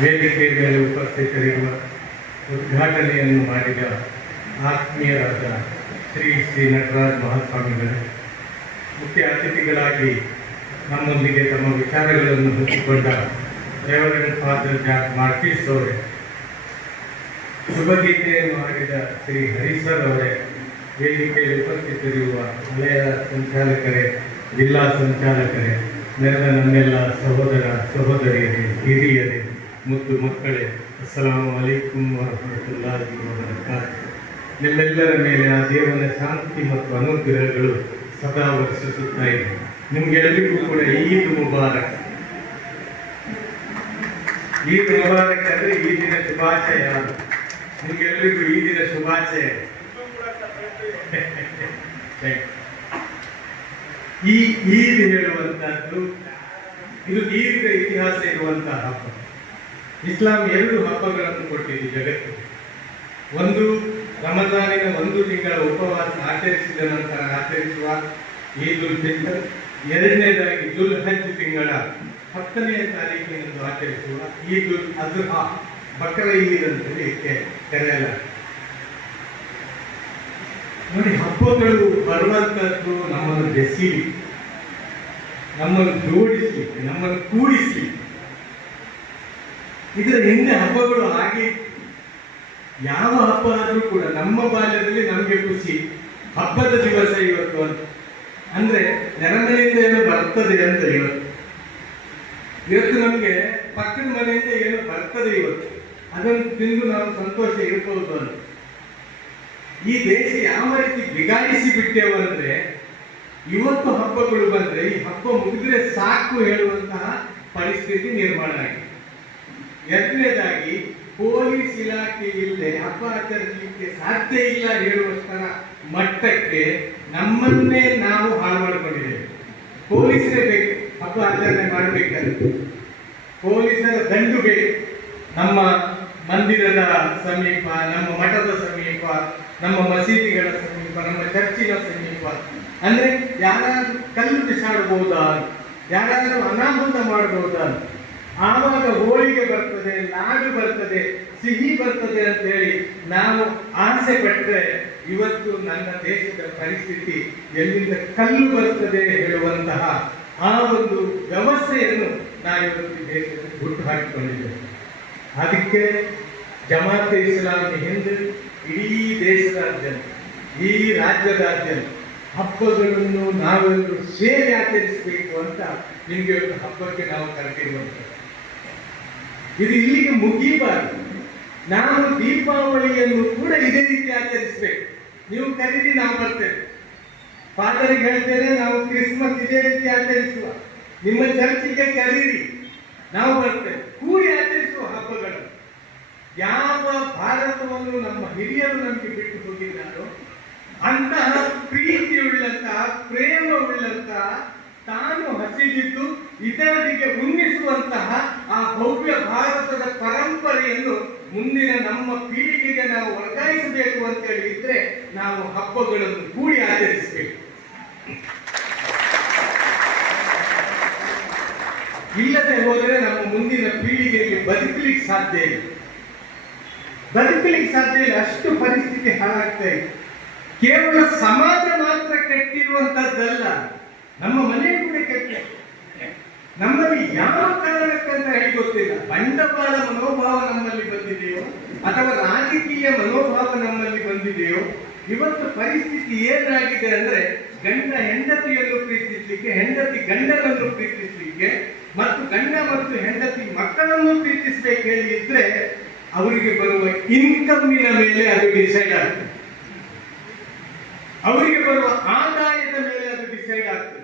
ವೇದಿಕೆಯ ಮೇಲೆ ಉಪಸ್ಥಿತರಿರುವ ಉದ್ಘಾಟನೆಯನ್ನು ಮಾಡಿದ ಆತ್ಮೀಯರಾದ ಶ್ರೀ ನಟರಾಜ್ ಮಹಾಸ್ವಾಮಿಗಳು, ಮುಖ್ಯ ಅತಿಥಿಗಳಾಗಿ ನಮ್ಮೊಂದಿಗೆ ತಮ್ಮ ವಿಚಾರಗಳನ್ನು ಹಂಚಿಕೊಂಡ ರೆವರೆಂಡ್ ಫಾದರ್ ಜಾಕ್ ಮಾರ್ಟಿಸ್ ಅವರೇ, ಶುಭಗೀತೆಯನ್ನು ಹಾಡಿದ ಶ್ರೀ ಹರಿಸರ್ ಅವರೇ, ವೇದಿಕೆಯಲ್ಲಿ ಉಪಸ್ಥಿತರಿರುವ ವಲಯ ಸಂಚಾಲಕರೇ, ಜಿಲ್ಲಾ ಸಂಚಾಲಕರೇ, ನೆರೆದ ನನ್ನೆಲ್ಲ ಸಹೋದರ ಸಹೋದರಿಯರೇ, ಹಿರಿಯರೇ, ಮುದ್ದು ಮಕ್ಕಳೇ, ಅಸ್ಸಲಾಮು ಅಲೈಕುಂ ವರಹಮತುಲ್ಲಾಹಿ ವಬರಕಾತುಹು. ನಿಮ್ಮೆಲ್ಲರ ಮೇಲೆ ಆ ದೇವನ ಶಾಂತಿ ಮತ್ತು ಅನುಗ್ರಹಗಳು ಸದಾ ವರ್ಷಿಸುತ್ತಾ ಇದೆ. ನಿಮಗೆಲ್ಲರಿಗೂ ಕೂಡ ಈದ್ ಮುಬಾರಕ್. ಈದ್ ಮುಬಾರಕ್ ಅಂದರೆ ಈದಿನ ಶುಭಾಶಯ. ನಿಮಗೆಲ್ಲರಿಗೂ ಈದಿನ ಶುಭಾಶಯ. ಈ ಈದ್ ಹೇಳುವಂತಹದ್ದು ಇದು ದೀರ್ಘ ಇತಿಹಾಸ ಇರುವಂತಹ ಹಬ್ಬ. ಇಸ್ಲಾಂ 2 ಹಬ್ಬಗಳನ್ನು ಕೊಟ್ಟಿದೆ ಜಗತ್ತು. ಒಂದು ರಮಜಾನಿನ 1 ತಿಂಗಳ ಉಪವಾಸ ಆಚರಿಸಿದ ನಂತರ ಆಚರಿಸುವ ಈದ್ ಉಲ್ ಫಿತರ್, ಎರಡನೇದಾಗಿ ಜುಲ್ ಹಜ್ ತಿಂಗಳ 10ನೇ ತಾರೀಕಿನಂದು ಆಚರಿಸುವ ಈದ್ ಉಲ್ ಅಜ್ಹಾ, ಬಕ್ರ ಈದ್ ಅಂತೇಳಿ ಕರೆಯಲಾಗಿದೆ. ನೋಡಿ, ಹಬ್ಬಗಳು ಬರುವಂತದ್ದು ನಮ್ಮನ್ನು ಬೆಸೀಲಿ, ನಮ್ಮನ್ನು ಜೋಡಿಸಲಿಕ್ಕೆ, ನಮ್ಮನ್ನು ಕೂಡಿಸಲಿಕ್ಕೆ. ಇದರ ಹಿಂದೆ ಹಬ್ಬಗಳು ಹಾಗೆ ಯಾವ ಹಬ್ಬ ಆದರೂ ಕೂಡ ನಮ್ಮ ಬಾಲ್ಯದಲ್ಲಿ ನಮಗೆ ಖುಷಿ, ಹಬ್ಬದ ದಿವಸ ಇವತ್ತು ಅಂತ ಅಂದ್ರೆ ನೆರೆಮನೆಯಿಂದ ಏನು ಬರ್ತದೆ ಅಂತ ಇವತ್ತು ನಮಗೆ ಪಕ್ಕದ ಮನೆಯಿಂದ ಏನು ಬರ್ತದೆ ಇವತ್ತು, ಅದನ್ನು ತಿಂದು ನಾವು ಸಂತೋಷ ಇರ್ಬೋದು ಅಂತ. ಈ ದೇಶ ಯಾವ ರೀತಿ ಬಿಗಾಡಿಸಿ ಬಿಟ್ಟೆವು ಅಂದ್ರೆ, ಇವತ್ತು ಹಬ್ಬಗಳು ಬಂದ್ರೆ ಈ ಹಬ್ಬ ಮುಗಿದ್ರೆ ಸಾಕು ಹೇಳುವಂತಹ ಪರಿಸ್ಥಿತಿ ನಿರ್ಮಾಣ ಆಗಿದೆ. ಎರಡನೇದಾಗಿ ಪೊಲೀಸ್ ಇಲಾಖೆ ಇಲ್ಲದೆ ಹಬ್ಬ ಆಚರಿಸಲಿಕ್ಕೆ ಸಾಧ್ಯ ಇಲ್ಲ ಹೇಳುವಷ್ಟರ ಮಟ್ಟಕ್ಕೆ ನಮ್ಮನ್ನೇ ನಾವು ಹಾಳು ಮಾಡಿಕೊಂಡಿದ್ದೇವೆ. ಪೊಲೀಸರೇ ಬೇಕು ಹಬ್ಬ ಆಚರಣೆ ಮಾಡಬೇಕಾದ್ರೆ, ಪೊಲೀಸರ ದಂಡು ಬೇಕು. ನಮ್ಮ ಮಂದಿರದ ಸಮೀಪ, ನಮ್ಮ ಮಠದ ಸಮೀಪ, ನಮ್ಮ ಮಸೀದಿಗಳ ಸಮೀಪ, ನಮ್ಮ ಚರ್ಚಿನ ಸಮೀಪ ಅಂದ್ರೆ ಯಾರಾದ್ರೂ ಕಲ್ಲು ಬಿಸಾಡಬಹುದಾ, ಯಾರಾದ್ರೂ ಅನಾಹುತ ಮಾಡಬಹುದಾ, ಆವಾಗ ಹೋಳಿಗೆ ಬರ್ತದೆ, ಲಾಡು ಬರ್ತದೆ, ಸಿಹಿ ಬರ್ತದೆ ಅಂತ ಹೇಳಿ ನಾವು ಆಸೆ ಪಟ್ಟರೆ ಇವತ್ತು ನನ್ನ ದೇಶದ ಪರಿಸ್ಥಿತಿ ಎಲ್ಲಿಂದ ಕಲ್ಲು ಬರ್ತದೆ ಹೇಳುವಂತಹ ಆ ಒಂದು ವ್ಯವಸ್ಥೆಯನ್ನು ನಾವಿವತ್ತು ದೇಶದಲ್ಲಿ ಹುಟ್ಟು ಹಾಕಿಕೊಂಡಿದ್ದೇವೆ. ಅದಕ್ಕೆ ಜಮಾತೆ ಇಸ್ಲಾಮಿ ಹಿಂದ್ ಇಡೀ ದೇಶದಾದ್ಯಂತ, ಈ ರಾಜ್ಯದಾದ್ಯಂತ ಹಬ್ಬಗಳನ್ನು ನಾವೆಲ್ಲರೂ ಸೇರಿ ಆಚರಿಸಬೇಕು ಅಂತ ನಿಮಗೆ ಒಂದು ಹಬ್ಬಕ್ಕೆ ನಾವು ಕರೆದಿರುವಂಥದ್ದು. ಇದು ಇಲ್ಲಿಗೆ ಮುಗಿಬಾರದು. ನಾವು ದೀಪಾವಳಿಯನ್ನು ಕೂಡ ಇದೇ ರೀತಿ ಆಚರಿಸಬೇಕು. ನೀವು ಕರೀರಿ, ನಾವು ಬರ್ತೇವೆ. ಫಾದರಿಗೆ ಹೇಳ್ತೇನೆ, ನಾವು ಕ್ರಿಸ್ಮಸ್ ಇದೇ ರೀತಿ ಆಚರಿಸುವ. ನಿಮ್ಮ ಚರ್ಚಿಗೆ ಕರೀರಿ, ನಾವು ಬರ್ತೇವೆ. ಕೂಡಿ ಆಚರಿಸುವ ಹಬ್ಬಗಳು. ಯಾವ ಭಾರತವನ್ನು ನಮ್ಮ ಹಿರಿಯರು ನಮಗೆ ಬಿಟ್ಟು ಹೋಗಿದ್ದಾರೋ ಅಂತಹ ಪ್ರೀತಿಯುಳ್ಳಂತಹ, ಪ್ರೇಮವುಳ್ಳಂತಹ, ತಾನು ಹಸಿದಿದ್ದು ಇತರರಿಗೆ ಉಣ್ಣಿಸುವಂತಹ ಆ ಭವ್ಯ ಭಾರತದ ಪರಂಪರೆಯನ್ನು ಮುಂದಿನ ನಮ್ಮ ಪೀಳಿಗೆಗೆ ನಾವು ವರ್ಗಾಯಿಸಬೇಕು ಅಂತ ಹೇಳಿದ್ರೆ ನಾವು ಹಬ್ಬಗಳನ್ನು ಕೂಡಿ ಆಚರಿಸಬೇಕು. ಇಲ್ಲದೆ ಹೋದರೆ ನಮ್ಮ ಮುಂದಿನ ಪೀಳಿಗೆಗೆ ಬದುಕಲಿಕ್ಕೆ ಸಾಧ್ಯ ಇಲ್ಲ. ಅಷ್ಟು ಪರಿಸ್ಥಿತಿ ಹಾಳಾಗ್ತಾ ಇದೆ. ಕೇವಲ ಸಮಾಜ ಮಾತ್ರ ಕೆಟ್ಟಿರುವಂತದ್ದಲ್ಲ, ನಮ್ಮ ಮನೆ ಕೂಡ ಕೆಟ್ಟ. ನಮ್ಮಲ್ಲಿ ಯಾವ ಕಾರಣಕ್ಕಂತ ಹೇಳಿ ಗೊತ್ತಿಲ್ಲ, ಬಂಡವಾಳ ಮನೋಭಾವ ನಮ್ಮಲ್ಲಿ ಬಂದಿದೆಯೋ ಅಥವಾ ರಾಜಕೀಯ ಮನೋಭಾವ ನಮ್ಮಲ್ಲಿ ಬಂದಿದೆಯೋ. ಇವತ್ತು ಪರಿಸ್ಥಿತಿ ಏನಾಗಿದೆ ಅಂದ್ರೆ, ಗಂಡ ಹೆಂಡತಿಯನ್ನು ಪ್ರೀತಿಸಲಿಕ್ಕೆ, ಹೆಂಡತಿ ಗಂಡನನ್ನು ಪ್ರೀತಿಸಲಿಕ್ಕೆ, ಮತ್ತು ಗಂಡ ಮತ್ತು ಹೆಂಡತಿ ಮಕ್ಕಳನ್ನು ಪ್ರೀತಿಸಬೇಕು ಹೇಳಿದ್ರೆ ಅವರಿಗೆ ಬರುವ ಇನ್ಕಮ್ಮಿನ ಮೇಲೆ ಅದು ಡಿಸೈಡ್ ಆಗ್ತದೆ, ಅವರಿಗೆ ಬರುವ ಆದಾಯದ ಮೇಲೆ ಅದು ಡಿಸೈಡ್ ಆಗ್ತದೆ.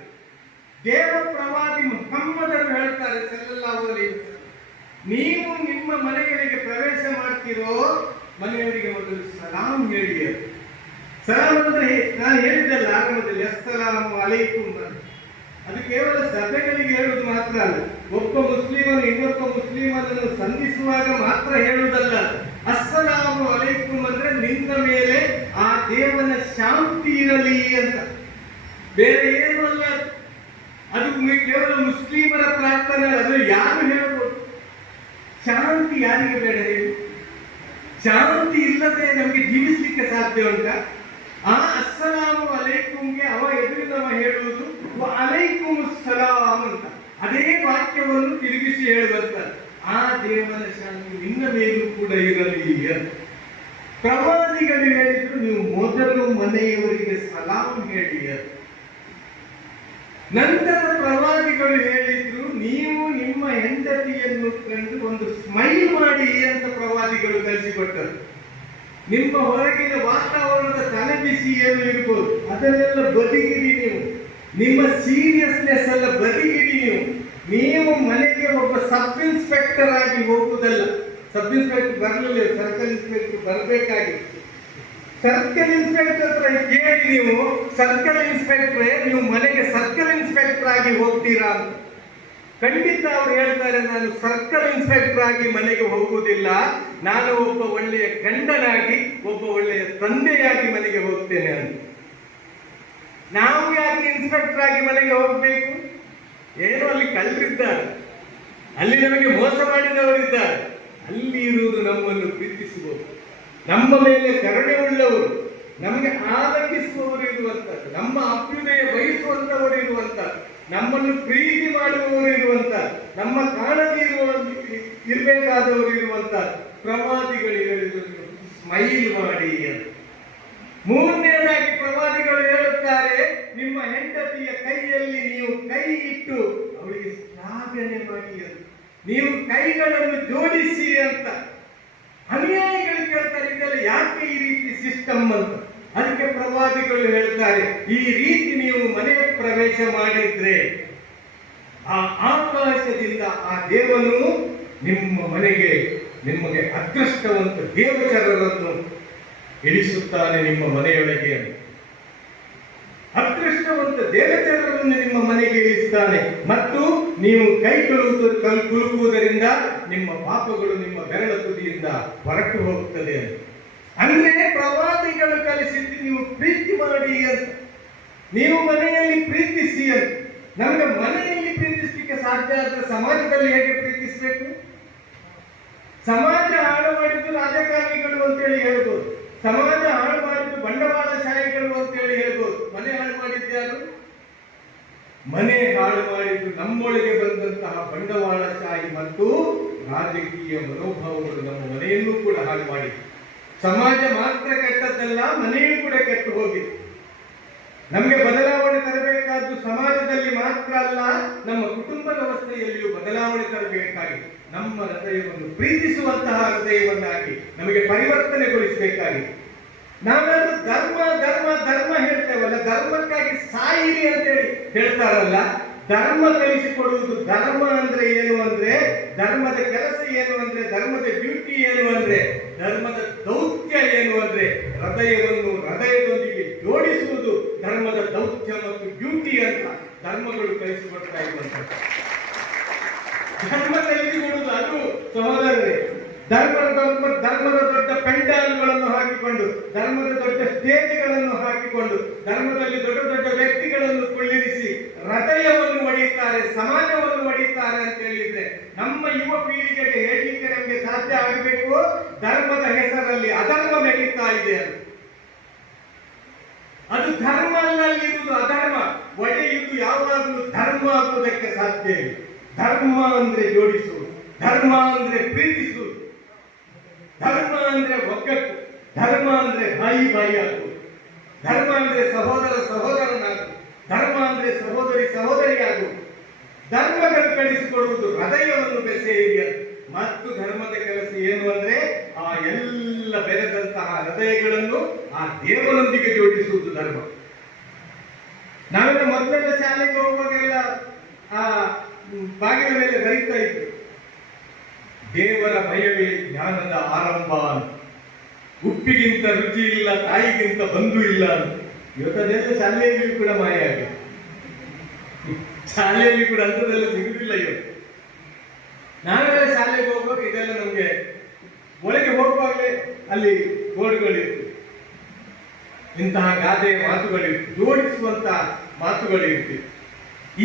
ದೇವ ಪ್ರವಾದಿ ಮುಹಮ್ಮದರು ಹೇಳ್ತಾರೆ ಸಲ್ಲಲ್ಲಾಹು ಅಲೈಹಿ ವಸಲ್ಲಂ, ನೀವು ನಿಮ್ಮ ಮನೆಗಳಿಗೆ ಪ್ರವೇಶ ಮಾಡ್ತಿರೋ ಮನೆಯವರಿಗೆ ಮೊದಲು ಸಲಾಂ ಹೇಳಿ. ಸಲಾಂ ಅಂದ್ರೆ ನಾನು ಹೇಳಿದ್ದಲ್ಲ ಆರಂಭದಲ್ಲಿ, ಅಸ್ಸಲಾಮು ಅಲೈಕುಂ. ಅದು ಕೇವಲ ಸಭೆಗಳಿಗೆ ಹೇಳುವುದು ಮಾತ್ರ ಅಲ್ಲ, ಒಬ್ಬ ಮುಸ್ಲಿಮನು ಇನ್ನೊಬ್ಬ ಮುಸ್ಲಿಮನನ್ನು ಸಂಧಿಸುವಾಗ ಮಾತ್ರ ಹೇಳುವುದಲ್ಲ. ಅಸ್ಸಲಾಮು ಅಲೈಕುಂ ಅಂದ್ರೆ ನಿನ್ನ ಮೇಲೆ ಆ ದೇವನ ಶಾಂತಿ ಇರಲಿ ಅಂತ, ಬೇರೆ ಏನು ಅಲ್ಲ. ಅದು ಕೇವಲ ಮುಸ್ಲಿಮರ ಪ್ರಾರ್ಥನೆ, ಅದು ಯಾರು ಹೇಳಬಹುದು. ಶಾಂತಿ ಯಾರಿಗೆ ಬೇಡ ಹೇಳಿ? ಶಾಂತಿ ಇಲ್ಲದೆ ನಮಗೆ ಜೀವಿಸ್ಲಿಕ್ಕೆ ಸಾಧ್ಯ ಉಂಟಾ? ಆ ಅಸ್ಸಲಾಮು ಅಲೈಕುಂಗೆ ಅವ ಎದುರಿನವ ಹೇಳುವುದು ಅಲೈಕುಮ್ ಸಲಾಮ್ ಅಂತ, ಅದೇ ವಾಕ್ಯವನ್ನು ತಿರುಗಿಸಿ ಹೇಳುವಂತ, ಆ ದೇವನ ಶಾಂತಿ ನಿನ್ನ ಮೇಲೂ ಕೂಡ ಇರಲಿ ಅಂತ ಪ್ರವಾದಿಗಳು ಹೇಳಿದ್ರು. ನೀವು ಮೊದಲು ಮನೆಯವರಿಗೆ ಸಲಾಮ್ ಹೇಳಿ ಅಂತ. ನಂತರ ಪ್ರವಾದಿಗಳು ಹೇಳಿದ್ರು, ನೀವು ನಿಮ್ಮ ಹೆಂಡತಿಯನ್ನು ಕಂಡು ಒಂದು ಸ್ಮೈಲ್ ಮಾಡಿ ಅಂತ ಪ್ರವಾದಿಗಳು ಕಲಿಸಿಕೊಟ್ಟರು. ನಿಮ್ಮ ಹೊರಗಿನ ವಾತಾವರಣದ ತಲೆಬಿಸಿ ಏನು ಇರ್ಬೋದು ಅದನ್ನೆಲ್ಲ ಬದಿಗಿಡಿ, ನಿಮ್ಮ ಸೀರಿಯಸ್ನೆಸ್ ಎಲ್ಲ ಬದಿಗಿಡಿ. ನೀವು ಮನೆಗೆ ಒಬ್ಬ ಸಬ್ ಇನ್ಸ್ಪೆಕ್ಟರ್ ಆಗಿ ಹೋಗುವುದಲ್ಲ. ಸಬ್ ಇನ್ಸ್ಪೆಕ್ಟರ್ ಬರಲಿಲ್ಲ, ಸರ್ಕಲ್ ಇನ್ಸ್ಪೆಕ್ಟರ್ ಬರಬೇಕಾಗಿತ್ತು. ಸರ್ಕಲ್ ಇನ್ಸ್ಪೆಕ್ಟರ್ ಹತ್ರ ಕೇಳಿ ನೀವು, ಸರ್ಕಲ್ ಇನ್ಸ್ಪೆಕ್ಟ್ರೇ ನೀವು ಮನೆಗೆ ಸರ್ಕಲ್ ಇನ್ಸ್ಪೆಕ್ಟರ್ ಆಗಿ ಹೋಗ್ತೀರಾ ಅಂತ. ಖಂಡಿತ ಅವ್ರು ಹೇಳ್ತಾರೆ, ನಾನು ಸರ್ಕಲ್ ಇನ್ಸ್ಪೆಕ್ಟರ್ ಆಗಿ ಮನೆಗೆ ಹೋಗುವುದಿಲ್ಲ, ನಾನು ಒಬ್ಬ ಒಳ್ಳೆಯ ಗಂಡನಾಗಿ ಒಬ್ಬ ಒಳ್ಳೆಯ ತಂದೆಯಾಗಿ ಮನೆಗೆ ಹೋಗ್ತೇನೆ ಅಂತ. ನಾವು ಯಾಕೆ ಇನ್ಸ್ಪೆಕ್ಟರ್ ಆಗಿ ಮನೆಗೆ ಹೋಗ್ಬೇಕು? ಏನೋ ಅಲ್ಲಿ ಕಳ್ಳರಿದ್ದಾರೆ, ಅಲ್ಲಿ ನಮಗೆ ಮೋಸ ಮಾಡಿದವರಿದ್ದಾರೆ. ಅಲ್ಲಿ ಇರುವುದು ನಮ್ಮನ್ನು ಪ್ರೀತಿಸುವವರು, ನಮ್ಮ ಮೇಲೆ ಕರುಣೆ ಉಳ್ಳವರು, ನಮಗೆ ಆನಂದಿಸುವವರು ಇರುವಂತದ್ದು, ನಮ್ಮ ಅಭ್ಯುದಯ ಬಯಸುವಂತವರು ಇರುವಂತದ್ದು, ನಮ್ಮನ್ನು ಪ್ರೀತಿ ಮಾಡುವವರು ಇರುವಂತ, ನಮ್ಮ ಕಾಳಜಿ ಇರಬೇಕಾದವರು ಇರುವಂತ ಪ್ರವಾದಿಗಳು ಹೇಳಿದರು ಸ್ಮೈಲ್ ಮಾಡಿ ಅಂತ. ಮೂರನೇದಾಗಿ ಪ್ರವಾದಿಗಳು ಹೇಳುತ್ತಾರೆ, ನಿಮ್ಮ ಹೆಂಡತಿಯ ಕೈಯಲ್ಲಿ ನೀವು ಕೈ ಇಟ್ಟು ಅವಳಿಗೆ ಶ್ಲಾಘನೆ ಮಾಡಿ ಅಂತ, ನೀವು ಕೈಗಳನ್ನು ಜೋಡಿಸಿ ಅಂತ. ಅನ್ಯಾಯಗಳು ಕೇಳ್ತಾರೆ, ಇದೆಲ್ಲ ಯಾಕೆ ಈ ರೀತಿ ಸಿಸ್ಟಮ್ ಅಂತ. ಅದಕ್ಕೆ ಪ್ರವಾದಿಗಳು ಹೇಳ್ತಾರೆ, ಈ ರೀತಿ ನೀವು ಮನೆ ಪ್ರವೇಶ ಮಾಡಿದ್ರೆ ಆ ಆಕಾಶದಿಂದ ಆ ದೇವನು ನಿಮ್ಮ ಮನೆಗೆ ನಿಮಗೆ ಅದೃಷ್ಟವಂತ ದೇವಚರರನ್ನು ಇಳಿಸುತ್ತಾನೆ ನಿಮ್ಮ ಮನೆಯೊಳಗೆ. ಅದೃಷ್ಟವಂತ ದೇವಚರರನ್ನು ನಿಮ್ಮ ಮನೆಗೆ ಇಳಿಸುತ್ತಾನೆ ಮತ್ತು ನೀವು ಕೈ ಕುಲುಕುವುದರಿಂದ ನಿಮ್ಮ ಪಾಪಗಳು ನಿಮ್ಮ ಬೆರಳ ತುದಿಯಿಂದ ಹೊರಟು ಹೋಗುತ್ತದೆ ಅಂತ. ಅಂದ್ರೆ ಪ್ರವಾದಿಗಳು ಕಲಿಸಿದ್ದು ನೀವು ಪ್ರೀತಿ ಮಾಡಿ ಅಂತ, ನೀವು ಮನೆಯಲ್ಲಿ ಪ್ರೀತಿಸಿ ಅಂತ. ನಮಗೆ ಮನೆಯಲ್ಲಿ ಪ್ರೀತಿಸಲಿಕ್ಕೆ ಸಾಧ್ಯ ಆದ್ರೆ ಸಮಾಜದಲ್ಲಿ ಹೇಗೆ ಪ್ರೀತಿಸಬೇಕು? ಸಮಾಜ ಹಾಳು ಮಾಡಿದ್ದು ರಾಜಕಾರಣಿಗಳು ಅಂತೇಳಿ ಹೇಳ್ಬೋದು, ಸಮಾಜ ಹಾಳು ಮಾಡಿದ್ದು ಬಂಡವಾಳಶಾಹಿಗಳು ಅಂತೇಳಿ ಹೇಳ್ಬೋದು. ಮನೆ ಹಾಳು ಮಾಡಿದ್ಯಾರು? ಮನೆ ಹಾಳು ಮಾಡಿದ್ದು ನಮ್ಮೊಳಗೆ ಬಂದಂತಹ ಬಂಡವಾಳಶಾಹಿ ಮತ್ತು ರಾಜಕೀಯ ಮನೋಭಾವಗಳು ನಮ್ಮ ಮನೆಯನ್ನು ಕೂಡ ಹಾಳು ಮಾಡಿದ್ದು. ಸಮಾಜ ಮಾತ್ರ ಕೆಟ್ಟದ್ದಲ್ಲ, ಮನೆಯೂ ಕೂಡ ಕೆಟ್ಟು ಹೋಗಿದೆ. ನಮಗೆ ಬದಲಾವಣೆ ತರಬೇಕಾದ್ದು ಸಮಾಜದಲ್ಲಿ ಮಾತ್ರ ಅಲ್ಲ, ನಮ್ಮ ಕುಟುಂಬ ವ್ಯವಸ್ಥೆಯಲ್ಲಿಯೂ ಬದಲಾವಣೆ ತರಬೇಕಾಗಿದೆ. ನಮ್ಮ ಹೃದಯವನ್ನು ಪ್ರೀತಿಸುವಂತಹ ಹೃದಯವನ್ನಾಗಿ ನಮಗೆ ಪರಿವರ್ತನೆಗೊಳಿಸಬೇಕಾಗಿದೆ. ನಾವೆಲ್ಲರೂ ಧರ್ಮ ಧರ್ಮ ಧರ್ಮ ಹೇಳ್ತೇವಲ್ಲ, ಧರ್ಮಕ್ಕಾಗಿ ಸಾಯಿರಿ ಅಂತೇಳಿ ಹೇಳ್ತಾರಲ್ಲ. ಧರ್ಮ ಕಲಿಸಿಕೊಡುವುದು, ಧರ್ಮ ಅಂದ್ರೆ ಏನು ಅಂದ್ರೆ, ಧರ್ಮದ ಕೆಲಸ ಏನು ಅಂದ್ರೆ, ಧರ್ಮದ ಡ್ಯೂಟಿ ಏನು ಅಂದ್ರೆ, ಧರ್ಮದ ದೌತ್ಯ ಏನು ಅಂದ್ರೆ, ಹೃದಯವನ್ನು ಹೃದಯದೊಂದಿಗೆ ಜೋಡಿಸುವುದು ಧರ್ಮದ ದೌತ್ಯ ಮತ್ತು ಡ್ಯೂಟಿ ಅಂತ ಧರ್ಮಗಳು ಕಲಿಸಿಕೊಡ್ತಾ ಇರುವಂತ. ಧರ್ಮ ಕಲಿಸಿಕೊಡುವುದು ಅದು ಸಹೋದರರೇ. ಧರ್ಮದ ದೊಡ್ಡ ಪೆಂಡಾಲ್ಗಳನ್ನು ಹಾಕಿಕೊಂಡು, ಧರ್ಮದ ದೊಡ್ಡ ಸ್ಟೇಜ್ಗಳನ್ನು ಹಾಕಿಕೊಂಡು, ಧರ್ಮದಲ್ಲಿ ದೊಡ್ಡ ದೊಡ್ಡ ವ್ಯಕ್ತಿಗಳನ್ನು ಕೊಳ್ಳಿರಿಸಿ ಹೃದಯವನ್ನು ಒಡೆಯುತ್ತಾರೆ, ಸಮಾಜವನ್ನು ಒಡೆಯುತ್ತಾರೆ ಅಂತ ಹೇಳಿದ್ರೆ ನಮ್ಮ ಯುವ ಪೀಳಿಗೆಗೆ ಹೇಳಲಿಕ್ಕೆ ನಮಗೆ ಸಾಧ್ಯ ಆಗಬೇಕು, ಧರ್ಮದ ಹೆಸರಲ್ಲಿ ಅಧರ್ಮ ನಡೀತಾ ಇದೆ ಅಂತ. ಅದು ಧರ್ಮ ಅಲ್ಲಿರುವುದು ಅಧರ್ಮ. ಒಡೆಯುವುದು ಯಾವಾಗಲೂ ಧರ್ಮ ಆಗುವುದಕ್ಕೆ ಸಾಧ್ಯ ಇಲ್ಲ. ಧರ್ಮ ಅಂದ್ರೆ ಜೋಡಿಸುವುದು, ಧರ್ಮ ಅಂದ್ರೆ ಪ್ರೀತಿಸುವುದು, ಧರ್ಮ ಅಂದ್ರೆ ಒಗ್ಗಟ್ಟು, ಧರ್ಮ ಅಂದ್ರೆ ಬಾಯಿ ಬಾಯಿ ಆಗುವುದು, ಧರ್ಮ ಅಂದ್ರೆ ಸಹೋದರ ಸಹೋದರನಾಗುವುದು, ಧರ್ಮ ಅಂದ್ರೆ ಸಹೋದರಿ ಸಹೋದರಿಯಾಗುವುದು. ಧರ್ಮಗಳು ಕಲಿಸಿಕೊಡುವುದು ಹೃದಯವನ್ನು ಬೆಸೆಯಿರಿ ಮತ್ತು ಧರ್ಮದ ಕೆಲಸ ಏನು ಅಂದ್ರೆ ಆ ಎಲ್ಲ ಬೆರೆದಂತಹ ಹೃದಯಗಳನ್ನು ಆ ದೇವರೊಂದಿಗೆ ಜೋಡಿಸುವುದು ಧರ್ಮ. ನಾವೆಲ್ಲ ಮೊದಲೆಲ್ಲ ಶಾಲೆಗೆ ಹೋಗುವಾಗೆಲ್ಲ ಆ ಬಾಗಿಲ ಮೇಲೆ ಬರೀತಾ ಇತ್ತು, ದೇವರ ಭಯವೇ ಜ್ಞಾನದ ಆರಂಭ ಅಂತ, ಉಪ್ಪಿಗಿಂತ ರುಚಿ ಇಲ್ಲ, ತಾಯಿಗಿಂತ ಬಂಧು ಇಲ್ಲ ಅಂತ. ಇವತ್ತದೆಲ್ಲ ಶಾಲೆಯಲ್ಲಿ ಕೂಡ ಮಾಯ ಆಗಿದೆ. ಶಾಲೆಯಲ್ಲಿ ಕೂಡ ಅಂಥದ್ದೆಲ್ಲ ಸಿಗುದಿಲ್ಲ ಇವತ್ತು. ನಾವೆಲ್ಲ ಶಾಲೆಗೆ ಹೋಗುವಾಗ ಇದೆಲ್ಲ ನಮ್ಗೆ ಒಳಗೆ ಹೋಗುವಾಗಲೇ ಅಲ್ಲಿ ಬೋರ್ಡ್ಗಳಿತ್ತು, ಇಂತಹ ಗಾದೆಯ ಮಾತುಗಳಿತ್ತು, ಜೋಡಿಸುವಂತಹ ಮಾತುಗಳಿರ್ತಿತ್ತು.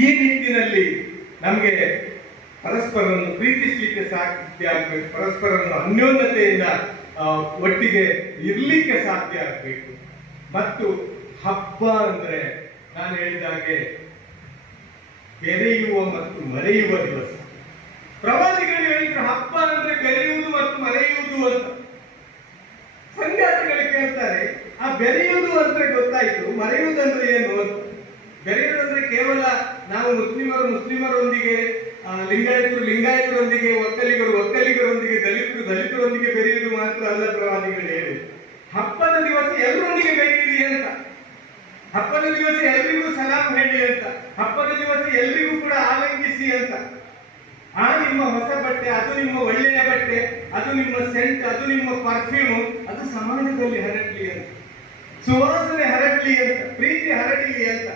ಈ ನಿಟ್ಟಿನಲ್ಲಿ ನಮಗೆ ಪರಸ್ಪರನ್ನು ಪ್ರೀತಿಸಲಿಕ್ಕೆ ಸಾಧ್ಯ ಆಗ್ಬೇಕು, ಪರಸ್ಪರನ್ನು ಅನ್ಯೋನ್ಯತೆಯಿಂದ ಒಟ್ಟಿಗೆ ಇರ್ಲಿಕ್ಕೆ ಸಾಧ್ಯ ಆಗ್ಬೇಕು. ಮತ್ತು ಹಬ್ಬ ಅಂದ್ರೆ ನಾನು ಹೇಳಿದಾಗೆ ಬೆರೆಯುವ ಮತ್ತು ಮರೆಯುವ ದಿವಸ. ಪ್ರವಾದಿಗಳು ಹೇಳಿದ್ರು ಹಬ್ಬ ಅಂದ್ರೆ ಬೆರೆಯುವುದು ಮತ್ತು ಮರೆಯುವುದು ಅಂತ. ಸಂಗಾತಿಗಳು ಕೇಳ್ತಾರೆ, ಆ ಬೆರೆಯುವುದು ಅಂದ್ರೆ ಗೊತ್ತಾಯ್ತು, ಮರೆಯುವುದಂದ್ರೆ ಏನು ಅಂತ. ಬೆರೆಯುವುದಂದ್ರೆ ಕೇವಲ ನಾವು ಮುಸ್ಲಿಮರೊಂದಿಗೆ, ಲಿಂಗಾಯತರೊಂದಿಗೆ, ಒಕ್ಕಲಿಗರೊಂದಿಗೆ, ದಲಿತರೊಂದಿಗೆ ಬೆರೆಯುವುದು ಮಾತ್ರ ಅಲ್ಲ. ಪ್ರವಾದಿಗಳು ಹೇಳಿ ಹಬ್ಬದ ದಿವಸ ಎಲ್ಲರೊಂದಿಗೆ ಬೆರೆಯಿರಿ ಅಂತ, ಹಬ್ಬದ ದಿವಸ ಎಲ್ರಿಗೂ ಸಲಾಂ ಹೇಳಿ ಅಂತ, ಹಬ್ಬದ ದಿವಸ ಎಲ್ರಿಗೂ ಕೂಡ ಆಲಂಗಿಸಿ ಅಂತ. ಆ ನಿಮ್ಮ ಹೊಸ ಬಟ್ಟೆ, ಅದು ನಿಮ್ಮ ಒಳ್ಳೆಯ ಬಟ್ಟೆ, ಅದು ನಿಮ್ಮ ಸೆಂಟ್, ಅದು ನಿಮ್ಮ ಪರ್ಫ್ಯೂಮ್, ಅದು ಸಮಾಜದಲ್ಲಿ ಹರಡಲಿ ಅಂತ, ಸುವಾಸನೆ ಹರಡಲಿ ಅಂತ, ಪ್ರೀತಿ ಹರಡಲಿ ಅಂತ,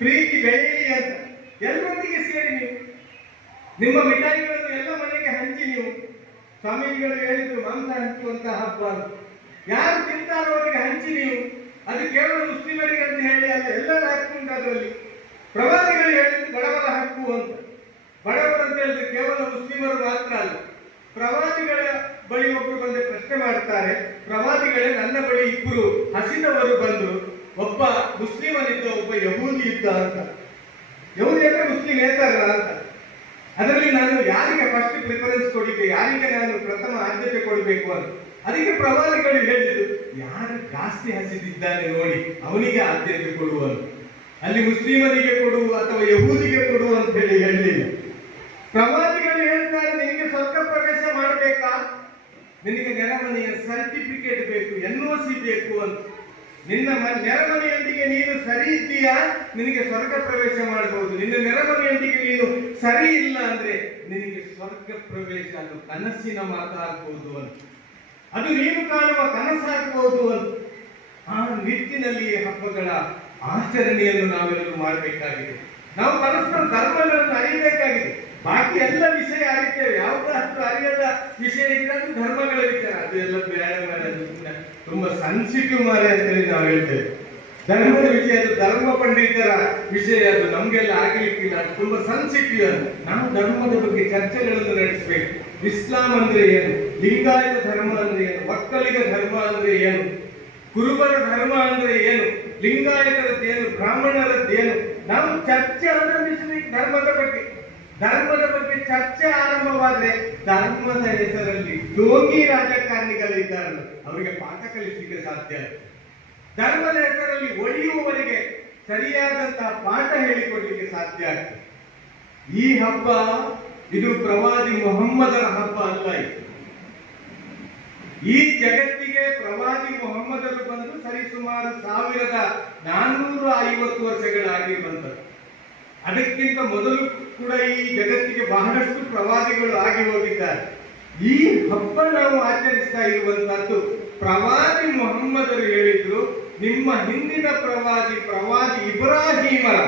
ಪ್ರೀತಿ ಬೆಳೆಯಲಿ ಅಂತ. ಎಲ್ಲರೊಂದಿಗೆ ಸೇರಿ ನೀವು ನಿಮ್ಮ ಮಿಠಾಯಿಗಳನ್ನು ಎಲ್ಲ ಮನೆಗೆ ಹಂಚಿ. ನೀವು ಸ್ವಾಮೀಜಿಗಳು ಹೇಳಿದ್ರು ಮಾಂಸ ಹಂಚುವಂತಹ ಹಬ್ಬ ಅಂತ. ಯಾರು ತಿಂತಾರೋ ಅವರಿಗೆ ಹಂಚಿ ನೀವು. ಅದು ಕೇವಲ ಮುಸ್ಲಿಮರಿಗೆ ಅಂತ ಹೇಳಿ ಅಲ್ಲ, ಎಲ್ಲರ ಹಕ್ಕು ಉಂಟು ಅದರಲ್ಲಿ. ಪ್ರವಾದಿಗಳು ಹೇಳಿದ್ರು ಬಡವರ ಹಕ್ಕು ಅಂತ. ಬಡವರು ಅಂತ ಹೇಳಿದ್ರೆ ಕೇವಲ ಮುಸ್ಲಿಮರು ಮಾತ್ರ ಅಲ್ಲ. ಪ್ರವಾದಿಗಳ ಬಳಿ ಒಬ್ಬರು ಬಂದು ಪ್ರಶ್ನೆ ಮಾಡ್ತಾರೆ, ಪ್ರವಾದಿಗಳೇ ನನ್ನ ಬಳಿ ಇಬ್ಬರು ಹಸಿದವರು ಬಂದರು, ಒಬ್ಬ ಮುಸ್ಲಿಮನಿದ್ದ, ಒಬ್ಬ ಯಹೂದಿ ಇದ್ದ ಅಂತ. ಯಹೂದಿ ಅಂದ್ರೆ ಮುಸ್ಲಿಂ ಹೇಳ್ತಾರಲ್ಲ ಅಂತ. ಅದರಲ್ಲಿ ನಾನು ಯಾರಿಗೆ ಫಸ್ಟ್ ಪ್ರಿಫರೆನ್ಸ್ ಕೊಡಬೇಕು, ಯಾರಿಗೆ ನಾನು ಪ್ರಥಮ ಆದ್ಯತೆ ಕೊಡಬೇಕು ಅಂತ. ಅದಕ್ಕೆ ಪ್ರವಾದಿಗಳು ಹೇಳಿದ್ರು, ಯಾರು ಜಾಸ್ತಿ ಹಸಿದಿದ್ದಾನೆ ನೋಡಿ ಅವನಿಗೆ ಆದ್ಯತೆ ಕೊಡುವಂತ, ಅಲ್ಲಿ ಮುಸ್ಲಿಮನಿಗೆ ಕೊಡುವ ಅಥವಾ ಯಹೂದಿಗೆ ಕೊಡುವ ಅಂತ ಹೇಳಿ ಹೇಳಲಿಲ್ಲ. ಪ್ರವಾದಿಗಳು ಹೇಳ್ತಾರೆ, ನಿನಗೆ ಸ್ವರ್ಗ ಪ್ರವೇಶ ಮಾಡಬೇಕಾ, ನಿನಗೆ ನೆರೆಮನೆಯ ಸರ್ಟಿಫಿಕೇಟ್ ಬೇಕು, NOC ಬೇಕು ಅಂತ. ನಿನ್ನ ನೆರೆಮನೆಯೊಂದಿಗೆ ನೀನು ಸರಿ ಇದ್ದೀಯಾ, ನಿನಗೆ ಸ್ವರ್ಗ ಪ್ರವೇಶ ಮಾಡಬಹುದು. ನಿನ್ನ ನೆರೆಮನೆಯೊಂದಿಗೆ ನೀನು ಸರಿ ಇಲ್ಲ ಅಂದ್ರೆ ನಿನಗೆ ಸ್ವರ್ಗ ಪ್ರವೇಶ ಅದು ಕನಸಿನ ಮಾತಾಗಬಹುದು ಅಂತ, ಅದು ನೀನು ಕಾಣುವ ಕನಸಾಗಬಹುದು ಅಂತ. ಆ ನಿಟ್ಟಿನಲ್ಲಿ ಹಬ್ಬಗಳ ಆಚರಣೆಯನ್ನು ನಾವೆಲ್ಲರೂ ಮಾಡಬೇಕಾಗಿದೆ. ನಾವು ಪರಸ್ಪರ ಧರ್ಮಗಳನ್ನು ಅರಿಯಬೇಕಾಗಿದೆ. ಬಾಕಿ ಎಲ್ಲ ವಿಷಯ ಅರಿತೇವೆ, ಯಾವುದಾದ್ರೂ ಅರಿಯದ ವಿಷಯ ಇದ್ರೆ ಅದು ಧರ್ಮಗಳ ವಿಚಾರ, ಅದು ಎಲ್ಲ ಬೇಡ ಮಾರೆ, ತುಂಬಾ ಸೆನ್ಸಿಟಿವ್ ಮಾರೆ ಅಂತೇಳಿ ನಾವು ಹೇಳ್ತೇವೆ. ಧರ್ಮದ ವಿಷಯ ಅದು ಧರ್ಮ ಪಂಡಿತರ ವಿಷಯ, ಅದು ನಮ್ಗೆಲ್ಲ ಆಗ್ಲಿಕ್ಕಿಲ್ಲ, ಅದು ತುಂಬಾ ಸೆನ್ಸಿಟಿವ್ ಅಂತ. ನಾವು ಧರ್ಮದ ಬಗ್ಗೆ ಚರ್ಚೆಗಳನ್ನು ನಡೆಸಬೇಕು. ಇಸ್ಲಾಂ ಅಂದ್ರೆ ಏನು, ಲಿಂಗಾಯತ ಧರ್ಮ ಅಂದ್ರೆ ಏನು, ಒಕ್ಕಲಿಗ ಧರ್ಮ ಅಂದ್ರೆ ಏನು, ಕುರುಬರ ಧರ್ಮ ಅಂದ್ರೆ ಏನು, ಲಿಂಗಾಯತರದ್ದೇನು, ಬ್ರಾಹ್ಮಣರದ್ದೇನು, ನಾವು ಚರ್ಚೆ ಆರಂಭಿಸಬೇಕು ಧರ್ಮದ ಬಗ್ಗೆ ಚರ್ಚೆ ಆರಂಭವಾದ್ರೆ ಧರ್ಮದ ಹೆಸರಲ್ಲಿ ಯೋಗಿ ರಾಜಕಾರಣಿಗಳಿದ್ದಾರೆ, ಅವರಿಗೆ ಪಾಠ ಕಲಿಸಲಿಕ್ಕೆ ಸಾಧ್ಯ. ಧರ್ಮದ ಹೆಸರಲ್ಲಿ ಒಡೆಯುವವರಿಗೆ ಸರಿಯಾದಂತಹ ಪಾಠ ಹೇಳಿಕೊಡ್ಲಿಕ್ಕೆ ಸಾಧ್ಯ ಆಗ್ತದೆ. ಈ ಹಬ್ಬ ಇದು ಪ್ರವಾದಿ ಮೊಹಮ್ಮದರ ಹಬ್ಬ ಅಲ್ಲ. ಈ ಜಗತ್ತಿಗೆ ಪ್ರವಾದಿ ಮೊಹಮ್ಮದರು ಬಂದು ಸರಿಸುಮಾರು 1450 ವರ್ಷಗಳಾಗಿ ಬಂದರು. ಅದಕ್ಕಿಂತ ಮೊದಲು ಕೂಡ ಈ ಜಗತ್ತಿಗೆ ಬಹಳಷ್ಟು ಪ್ರವಾದಿಗಳು ಆಗಿ ಹೋಗಿದ್ದಾರೆ. ಈ ಹಬ್ಬ ನಾವು ಆಚರಿಸ್ತಾ ಇರುವಂತಹದ್ದು ಪ್ರವಾದಿ ಮೊಹಮ್ಮದರು ಹೇಳಿದ್ರು, ನಿಮ್ಮ ಹಿಂದಿನ ಪ್ರವಾದಿ ಇಬ್ರಾಹಿಮರ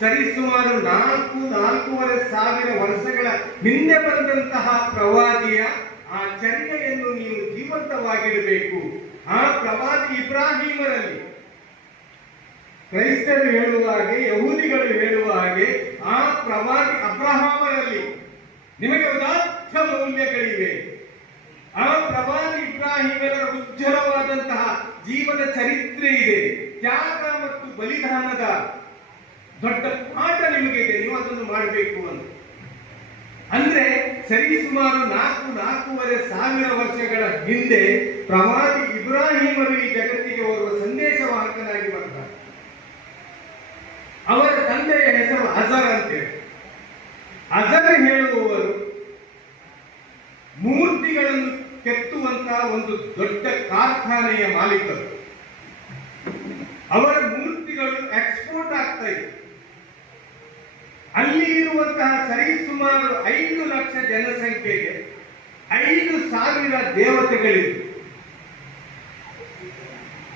ಸರಿಸುಮಾರು 4-4.5 ಸಾವಿರ ವರ್ಷಗಳ ಹಿಂದೆ ಬಂದಂತಹ ಪ್ರವಾದಿಯ ಆ ಚರಿತೆಯನ್ನು ನೀವು ಜೀವಂತವಾಗಿಡಬೇಕು. ಆ ಪ್ರವಾದಿ ಇಬ್ರಾಹಿಮರಲ್ಲಿ ಕ್ರೈಸ್ತರು ಹೇಳುವ ಹಾಗೆ, ಯಹೂದಿಗಳು ಹೇಳುವ ಹಾಗೆ, ಆ ಪ್ರವಾದಿ ಅಬ್ರಹಾಮರಲ್ಲಿ ನಿಮಗೆ ಉದಾತ್ತ ಮೌಲ್ಯಗಳಿವೆ. ಆ ಪ್ರವಾದಿ ಇಬ್ರಾಹಿಮರ ಉಜ್ವಲವಾದಂತಹ ಜೀವನ ಚರಿತ್ರೆ ಇದೆ. ತ್ಯಾಗ ಮತ್ತು ಬಲಿದಾನದ ದೊಡ್ಡ ಪಾಠ ನಿಮಗೆ ಇದೆ, ನೀವು ಅದನ್ನು ಮಾಡಬೇಕು ಅಂತ. ಅಂದ್ರೆ ಸರಿಸುಮಾರು 4-4.5 ಸಾವಿರ ವರ್ಷಗಳ ಹಿಂದೆ ಪ್ರವಾದಿ ಇಬ್ರಾಹಿಮರು ಈ ಜಗತ್ತಿಗೆ ಓರ್ವ ಸಂದೇಶವಾಹಕನಾಗಿ ಬರ್ತಾರೆ. ಅವರ ತಂದೆಯ ಹೆಸರು ಅಜರ್ ಅಂತೇಳಿ. ಅಜರ್ ಹೇಳುವವರು ಮೂರ್ತಿಗಳನ್ನು ಕೆತ್ತುವಂತಹ ಒಂದು ದೊಡ್ಡ ಕಾರ್ಖಾನೆಯ ಮಾಲೀಕರು. ಅವರ ಮೂರ್ತಿಗಳು ಎಕ್ಸ್ಪೋರ್ಟ್ ಆಗ್ತಾ ಇದೆ. ಅಲ್ಲಿ ಇರುವಂತಹ ಸರಿಸುಮಾರು 5 ಲಕ್ಷ ಜನಸಂಖ್ಯೆಗೆ 5,000 ದೇವತೆಗಳಿವೆ.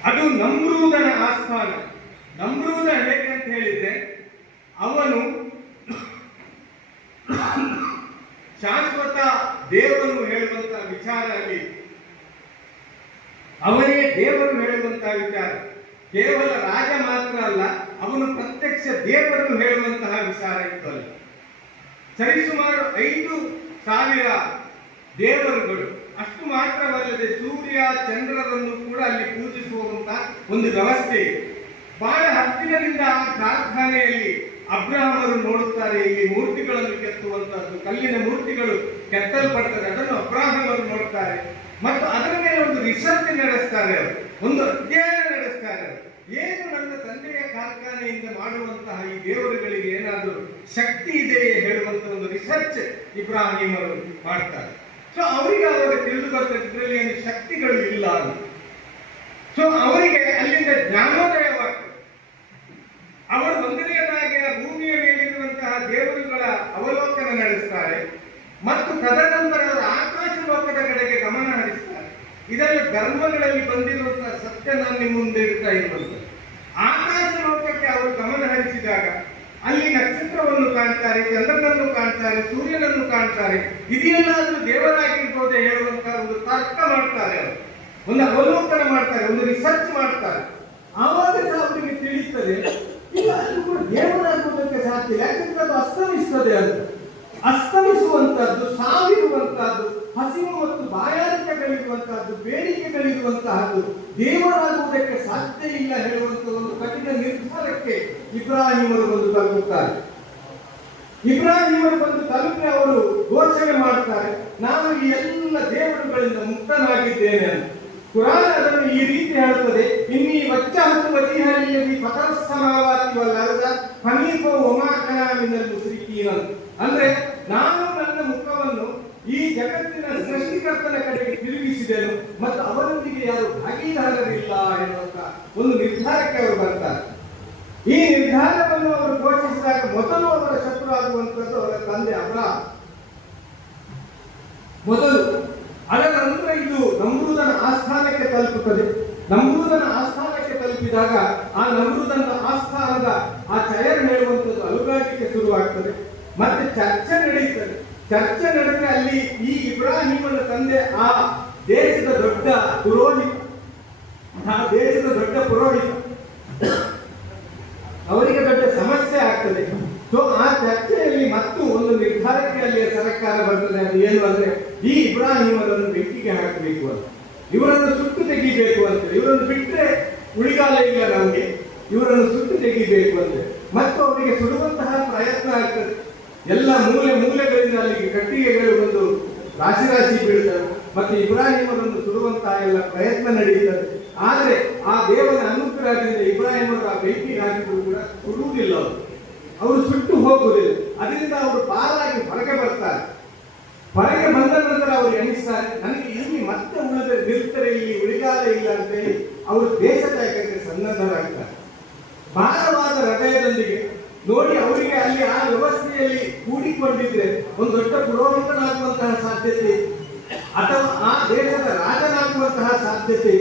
ಅದು ನಮ್ರೂದನ ಆಸ್ಥಾನ. ನಮ್ರೂದ ಹೇಗಂತ ಹೇಳಿದ್ರೆ, ಅವನು ಶಾಶ್ವತ ದೇವರು ಹೇಳುವಂತಹ ವಿಚಾರ ಅಲ್ಲಿ, ಅವನೇ ದೇವರು ಹೇಳುವಂತಹ ವಿಚಾರ. ಕೇವಲ ರಾಜ ಮಾತ್ರ ಅಲ್ಲ, ಅವನು ಪ್ರತ್ಯಕ್ಷ ದೇವರು ಹೇಳುವಂತಹ ವಿಚಾರ ಇತ್ತು ಅಲ್ಲಿ. ಸರಿಸುಮಾರು 5,000 ದೇವರುಗಳು. ಅಷ್ಟು ಮಾತ್ರವಲ್ಲದೆ ಸೂರ್ಯ ಚಂದ್ರರನ್ನು ಕೂಡ ಅಲ್ಲಿ ಪೂಜಿಸುವಂತ ಒಂದು ವ್ಯವಸ್ಥೆ ಇದೆ. ಬಹಳ ಹತ್ತಿರದಿಂದ ಆ ಕಾರ್ಖಾನೆಯಲ್ಲಿ ಅಬ್ರಹಾಮರು ನೋಡುತ್ತಾರೆ. ಇಲ್ಲಿ ಮೂರ್ತಿಗಳನ್ನು ಕೆತ್ತುವಂತಹದ್ದು, ಕಲ್ಲಿನ ಮೂರ್ತಿಗಳು ಕೆತ್ತಲ್ಪಡ್ತದೆ, ಅದನ್ನು ಅಬ್ರಹಾಮರು ನೋಡ್ತಾರೆ. ಮತ್ತು ಅದರ ಮೇಲೆ ಒಂದು ರಿಸರ್ಚ್ ನಡೆಸ್ತಾರೆ, ಅವರು ಒಂದು ಅಧ್ಯಯನ ನಡೆಸ್ತಾರೆ. ಏನು ನನ್ನ ತಂದೆಯ ಕಾರ್ಖಾನೆಯಿಂದ ಮಾಡುವಂತಹ ಈ ದೇವರುಗಳಿಗೆ ಏನಾದರೂ ಶಕ್ತಿ ಇದೆಯೇ ಹೇಳುವಂತ ಒಂದು ರಿಸರ್ಚ್ ಇಬ್ರಾಹಿಮರು ಮಾಡ್ತಾರೆ. ಸೊ ಅವರಿಗೆ ಅವಾಗ ತಿಳಿದು ಬರ್ತದೆ ಇದರಲ್ಲಿ ಏನು ಶಕ್ತಿಗಳು ಇಲ್ಲ ಅಂತ. ಸೊ ಅವರಿಗೆ ಅಲ್ಲಿಂದ ಜ್ಞಾನೋದಯವಾಗ್ತದೆ. ಅವರು ಒಂದನೆಯದಾಗಿ ಆ ಭೂಮಿಯ ಮೇಲಿರುವಂತಹ ದೇವರುಗಳ ಅವಲೋಕನ ನಡೆಸ್ತಾರೆ ಮತ್ತು ತದನಂತರ ಅವರು ಆಕಾಶ ಲೋಕದ ಕಡೆಗೆ ಗಮನ ಹರಿಸ್ತಾರೆ. ಇದೆಲ್ಲ ಧರ್ಮಗಳಲ್ಲಿ ಬಂದಿರುವಂತಹ ಸತ್ಯ ನಾನು ನಿಮ್ಮ ಮುಂದೆ ಇಡ್ತಾ ಇರುವಂತ. ಆಕಾಶ ಲೋಕಕ್ಕೆ ಅವರು ಗಮನ ಹರಿಸಿದಾಗ ಅಲ್ಲಿ ನಕ್ಷತ್ರವನ್ನು ಕಾಣ್ತಾರೆ, ಚಂದ್ರನನ್ನು ಕಾಣ್ತಾರೆ, ಸೂರ್ಯನನ್ನು ಕಾಣ್ತಾರೆ. ಇದೆಲ್ಲಾದ್ರೂ ದೇವರಾಗಿರ್ಬೋದೇ ಹೇಳುವಂತಹ ಒಂದು ತರ್ಕ ಮಾಡ್ತಾರೆ, ಅವರು ಒಂದು ಅವಲೋಕನ ಮಾಡ್ತಾರೆ, ಒಂದು ರಿಸರ್ಚ್ ಮಾಡ್ತಾರೆ. ಆವಾಗ ಸಹ ಅವರಿಗೆ ತಿಳಿಯುತ್ತದೆ ಇಲ್ಲ, ಅದು ಕೂಡ ದೇವರಾಗುವುದಕ್ಕೆ ಸಾಧ್ಯ ಇಲ್ಲ. ಯಾಕಂದ್ರೆ ಅದು ಅಸ್ತಮಿಸ್ತದೆ. ಅದು ಅಸ್ತಮಿಸುವಂತಹದ್ದು, ಸಾವಿರುವಂತಹದ್ದು, ಹಸಿವು ಮತ್ತು ಬಾಯಾರಿಕೆಗಳಿರುವಂತಹದ್ದು, ಬೇಡಿಕೆಗಳಿರುವಂತಹದ್ದು ದೇವರಾಗುವುದಕ್ಕೆ ಸಾಧ್ಯ ಇಲ್ಲ ಹೇಳುವಂತ ಒಂದು ಕಠಿಣ ನಿರ್ಧಾರಕ್ಕೆ ಇಬ್ರಾಹಿಮರು ಬಂದು ತಲುಪುತ್ತಾರೆ. ಇಬ್ರಾಹಿಮರು ಬಂದು ತಲುಪಿ ಅವರು ಘೋಷಣೆ ಮಾಡ್ತಾರೆ, ನಾನು ಈ ಎಲ್ಲ ದೇವರುಗಳಿಂದ ಮುಕ್ತನಾಗಿದ್ದೇನೆ ಅಂತ. ಕುರಾನ್ ಅದನ್ನು ಈ ರೀತಿ ಹೇಳುತ್ತದೆ, ಇನ್ನಿ ವಚ್ಚಹತು ವಜಿಹಿ ಫತರಸ್ಸಮಾವಾತಿ ವಲ್ ಅರ್ದ ಹನೀಫಾ ವಮಾ ಅನಾ ಮಿನಲ್ ಮುಶ್ರಿಕೀನ್. ಅಂದ್ರೆ ನಾನು ನನ್ನ ಮುಖವನ್ನು ಈ ಜಗತ್ತಿನ ಸೃಷ್ಟಿಕರ್ತನ ಕಡೆಗೆ ತಿರುಗಿಸಿದೆನು ಮತ್ತು ಅವರೊಂದಿಗೆ ಯಾರು ಭಾಗೀದಾರರಿಲ್ಲ ಎನ್ನುವಂತ ಒಂದು ನಿರ್ಧಾರಕ್ಕೆ ಅವರು ಬರ್ತಾರೆ. ಈ ನಿರ್ಧಾರವನ್ನು ಅವರು ಘೋಷಿಸಿದಾಗ ಮೊದಲು ಅವರ ಶತ್ರು ಆಗುವಂತದ್ದು ಅವರ ತಂದೆ ಅಬ್ರಹಾಂ ಮೊದಲು. ಅದರ ನಂತರ ಇದು ನಮ್ರೂದನ ಆಸ್ಥಾನಕ್ಕೆ ತಲುಪುತ್ತದೆ. ನಮ್ರೂದನ ಆಸ್ಥಾನಕ್ಕೆ ತಲುಪಿದಾಗ ಆ ನಮ್ರೂದನ ಆಸ್ಥಾನದ ಆ ಚಯರ್ ಹೇಳುವಂಥದ್ದು ಅಲುಗಾಟಕ್ಕೆ ಶುರುವಾಗ್ತದೆ. ಮತ್ತೆ ಚರ್ಚೆ ನಡೆಯುತ್ತದೆ. ಚರ್ಚೆ ನಡೆದ್ರೆ ಅಲ್ಲಿ ಈ ಇಬ್ರಾಹಿಮನ ತಂದೆ ಆ ದೇಶದ ದೊಡ್ಡ ಪುರೋಹಿತ, ಅವರಿಗೆ ದೊಡ್ಡ ಸಮಸ್ಯೆ ಆಗ್ತದೆ. ಸೊ ಆ ಚರ್ಚೆಯಲ್ಲಿ ಮತ್ತು ಒಂದು ನಿರ್ಧಾರಕ್ಕೆ ಅಲ್ಲಿಯ ಸರ್ಕಾರ ಬರ್ತದೆ. ಅದು ಏನು ಅಂದ್ರೆ ಈ ಇಬ್ರಾಹಿಮರನ್ನು ಬೆಂಕಿಗೆ ಹಾಕಬೇಕು ಅಂತ, ಇವರನ್ನು ಸುಟ್ಟು ತೆಗಿಬೇಕು ಅಂತ. ಇವರನ್ನು ಬಿಟ್ಟರೆ ಉಳಿಗಾಲ ಇಲ್ಲ ನಮಗೆ, ಇವರನ್ನು ಸುಟ್ಟು ತೆಗಿಬೇಕು ಅಂದ್ರೆ. ಮತ್ತು ಅವರಿಗೆ ಸುಡುವಂತಹ ಪ್ರಯತ್ನ ಆಗ್ತದೆ. ಎಲ್ಲ ಮೂಲೆಗಳಿಂದ ಅಲ್ಲಿಗೆ ಕಟ್ಟಿಗೆಗಳು ಬಂದು ರಾಶಿ ಬೀಳ್ತವೆ ಮತ್ತು ಇಬ್ರಾಹಿಮರನ್ನು ಸುಡುವಂತಹ ಎಲ್ಲ ಪ್ರಯತ್ನ ನಡೆಯುತ್ತದೆ. ಆದರೆ ಆ ದೇವರ ಅನುಗ್ರಹದಿಂದ ಇಬ್ರಾಹಿಮರು ಆ ಬೆಂಕಿ ಹಾಕಿದ್ರು ಕೂಡ ಸುಡುವುದಿಲ್ಲ, ಅವರು ಸುಟ್ಟು ಹೋಗುವುದಿಲ್ಲ. ಅದರಿಂದ ಅವರು ಪಾರಾಗಿ ಹೊರಗೆ ಬರ್ತಾರೆ. ಹೊರಗೆ ಬಂದ ನಂತರ ಅವರು ಎಣಿಸ್ತಾರೆ, ನನಗೆ ಇಲ್ಲಿ ಮತ್ತೆ ನಿಲ್ತಾರೆ, ಇಲ್ಲಿ ಉಳಿಗಾಲ ಇಲ್ಲ ಅಂತೇಳಿ ಅವರು ದೇಶ ತ್ಯಾಗಕ್ಕೆ ಸನ್ನದ್ಧರಾಗ್ತಾರೆ ಭಾರವಾದ ಹೃದಯದೊಂದಿಗೆ. ನೋಡಿ, ಅವರಿಗೆ ಅಲ್ಲಿ ಆ ವ್ಯವಸ್ಥೆಯಲ್ಲಿ ಕೂಡಿಕೊಂಡಿದ್ರೆ ಒಂದು ದೊಡ್ಡ ಪುರೋಹಿತನಾಗುವಂತಹ ಸಾಧ್ಯತೆ ಅಥವಾ ಆ ದೇಶದ ರಾಜನಾಗುವಂತಹ ಸಾಧ್ಯತೆ,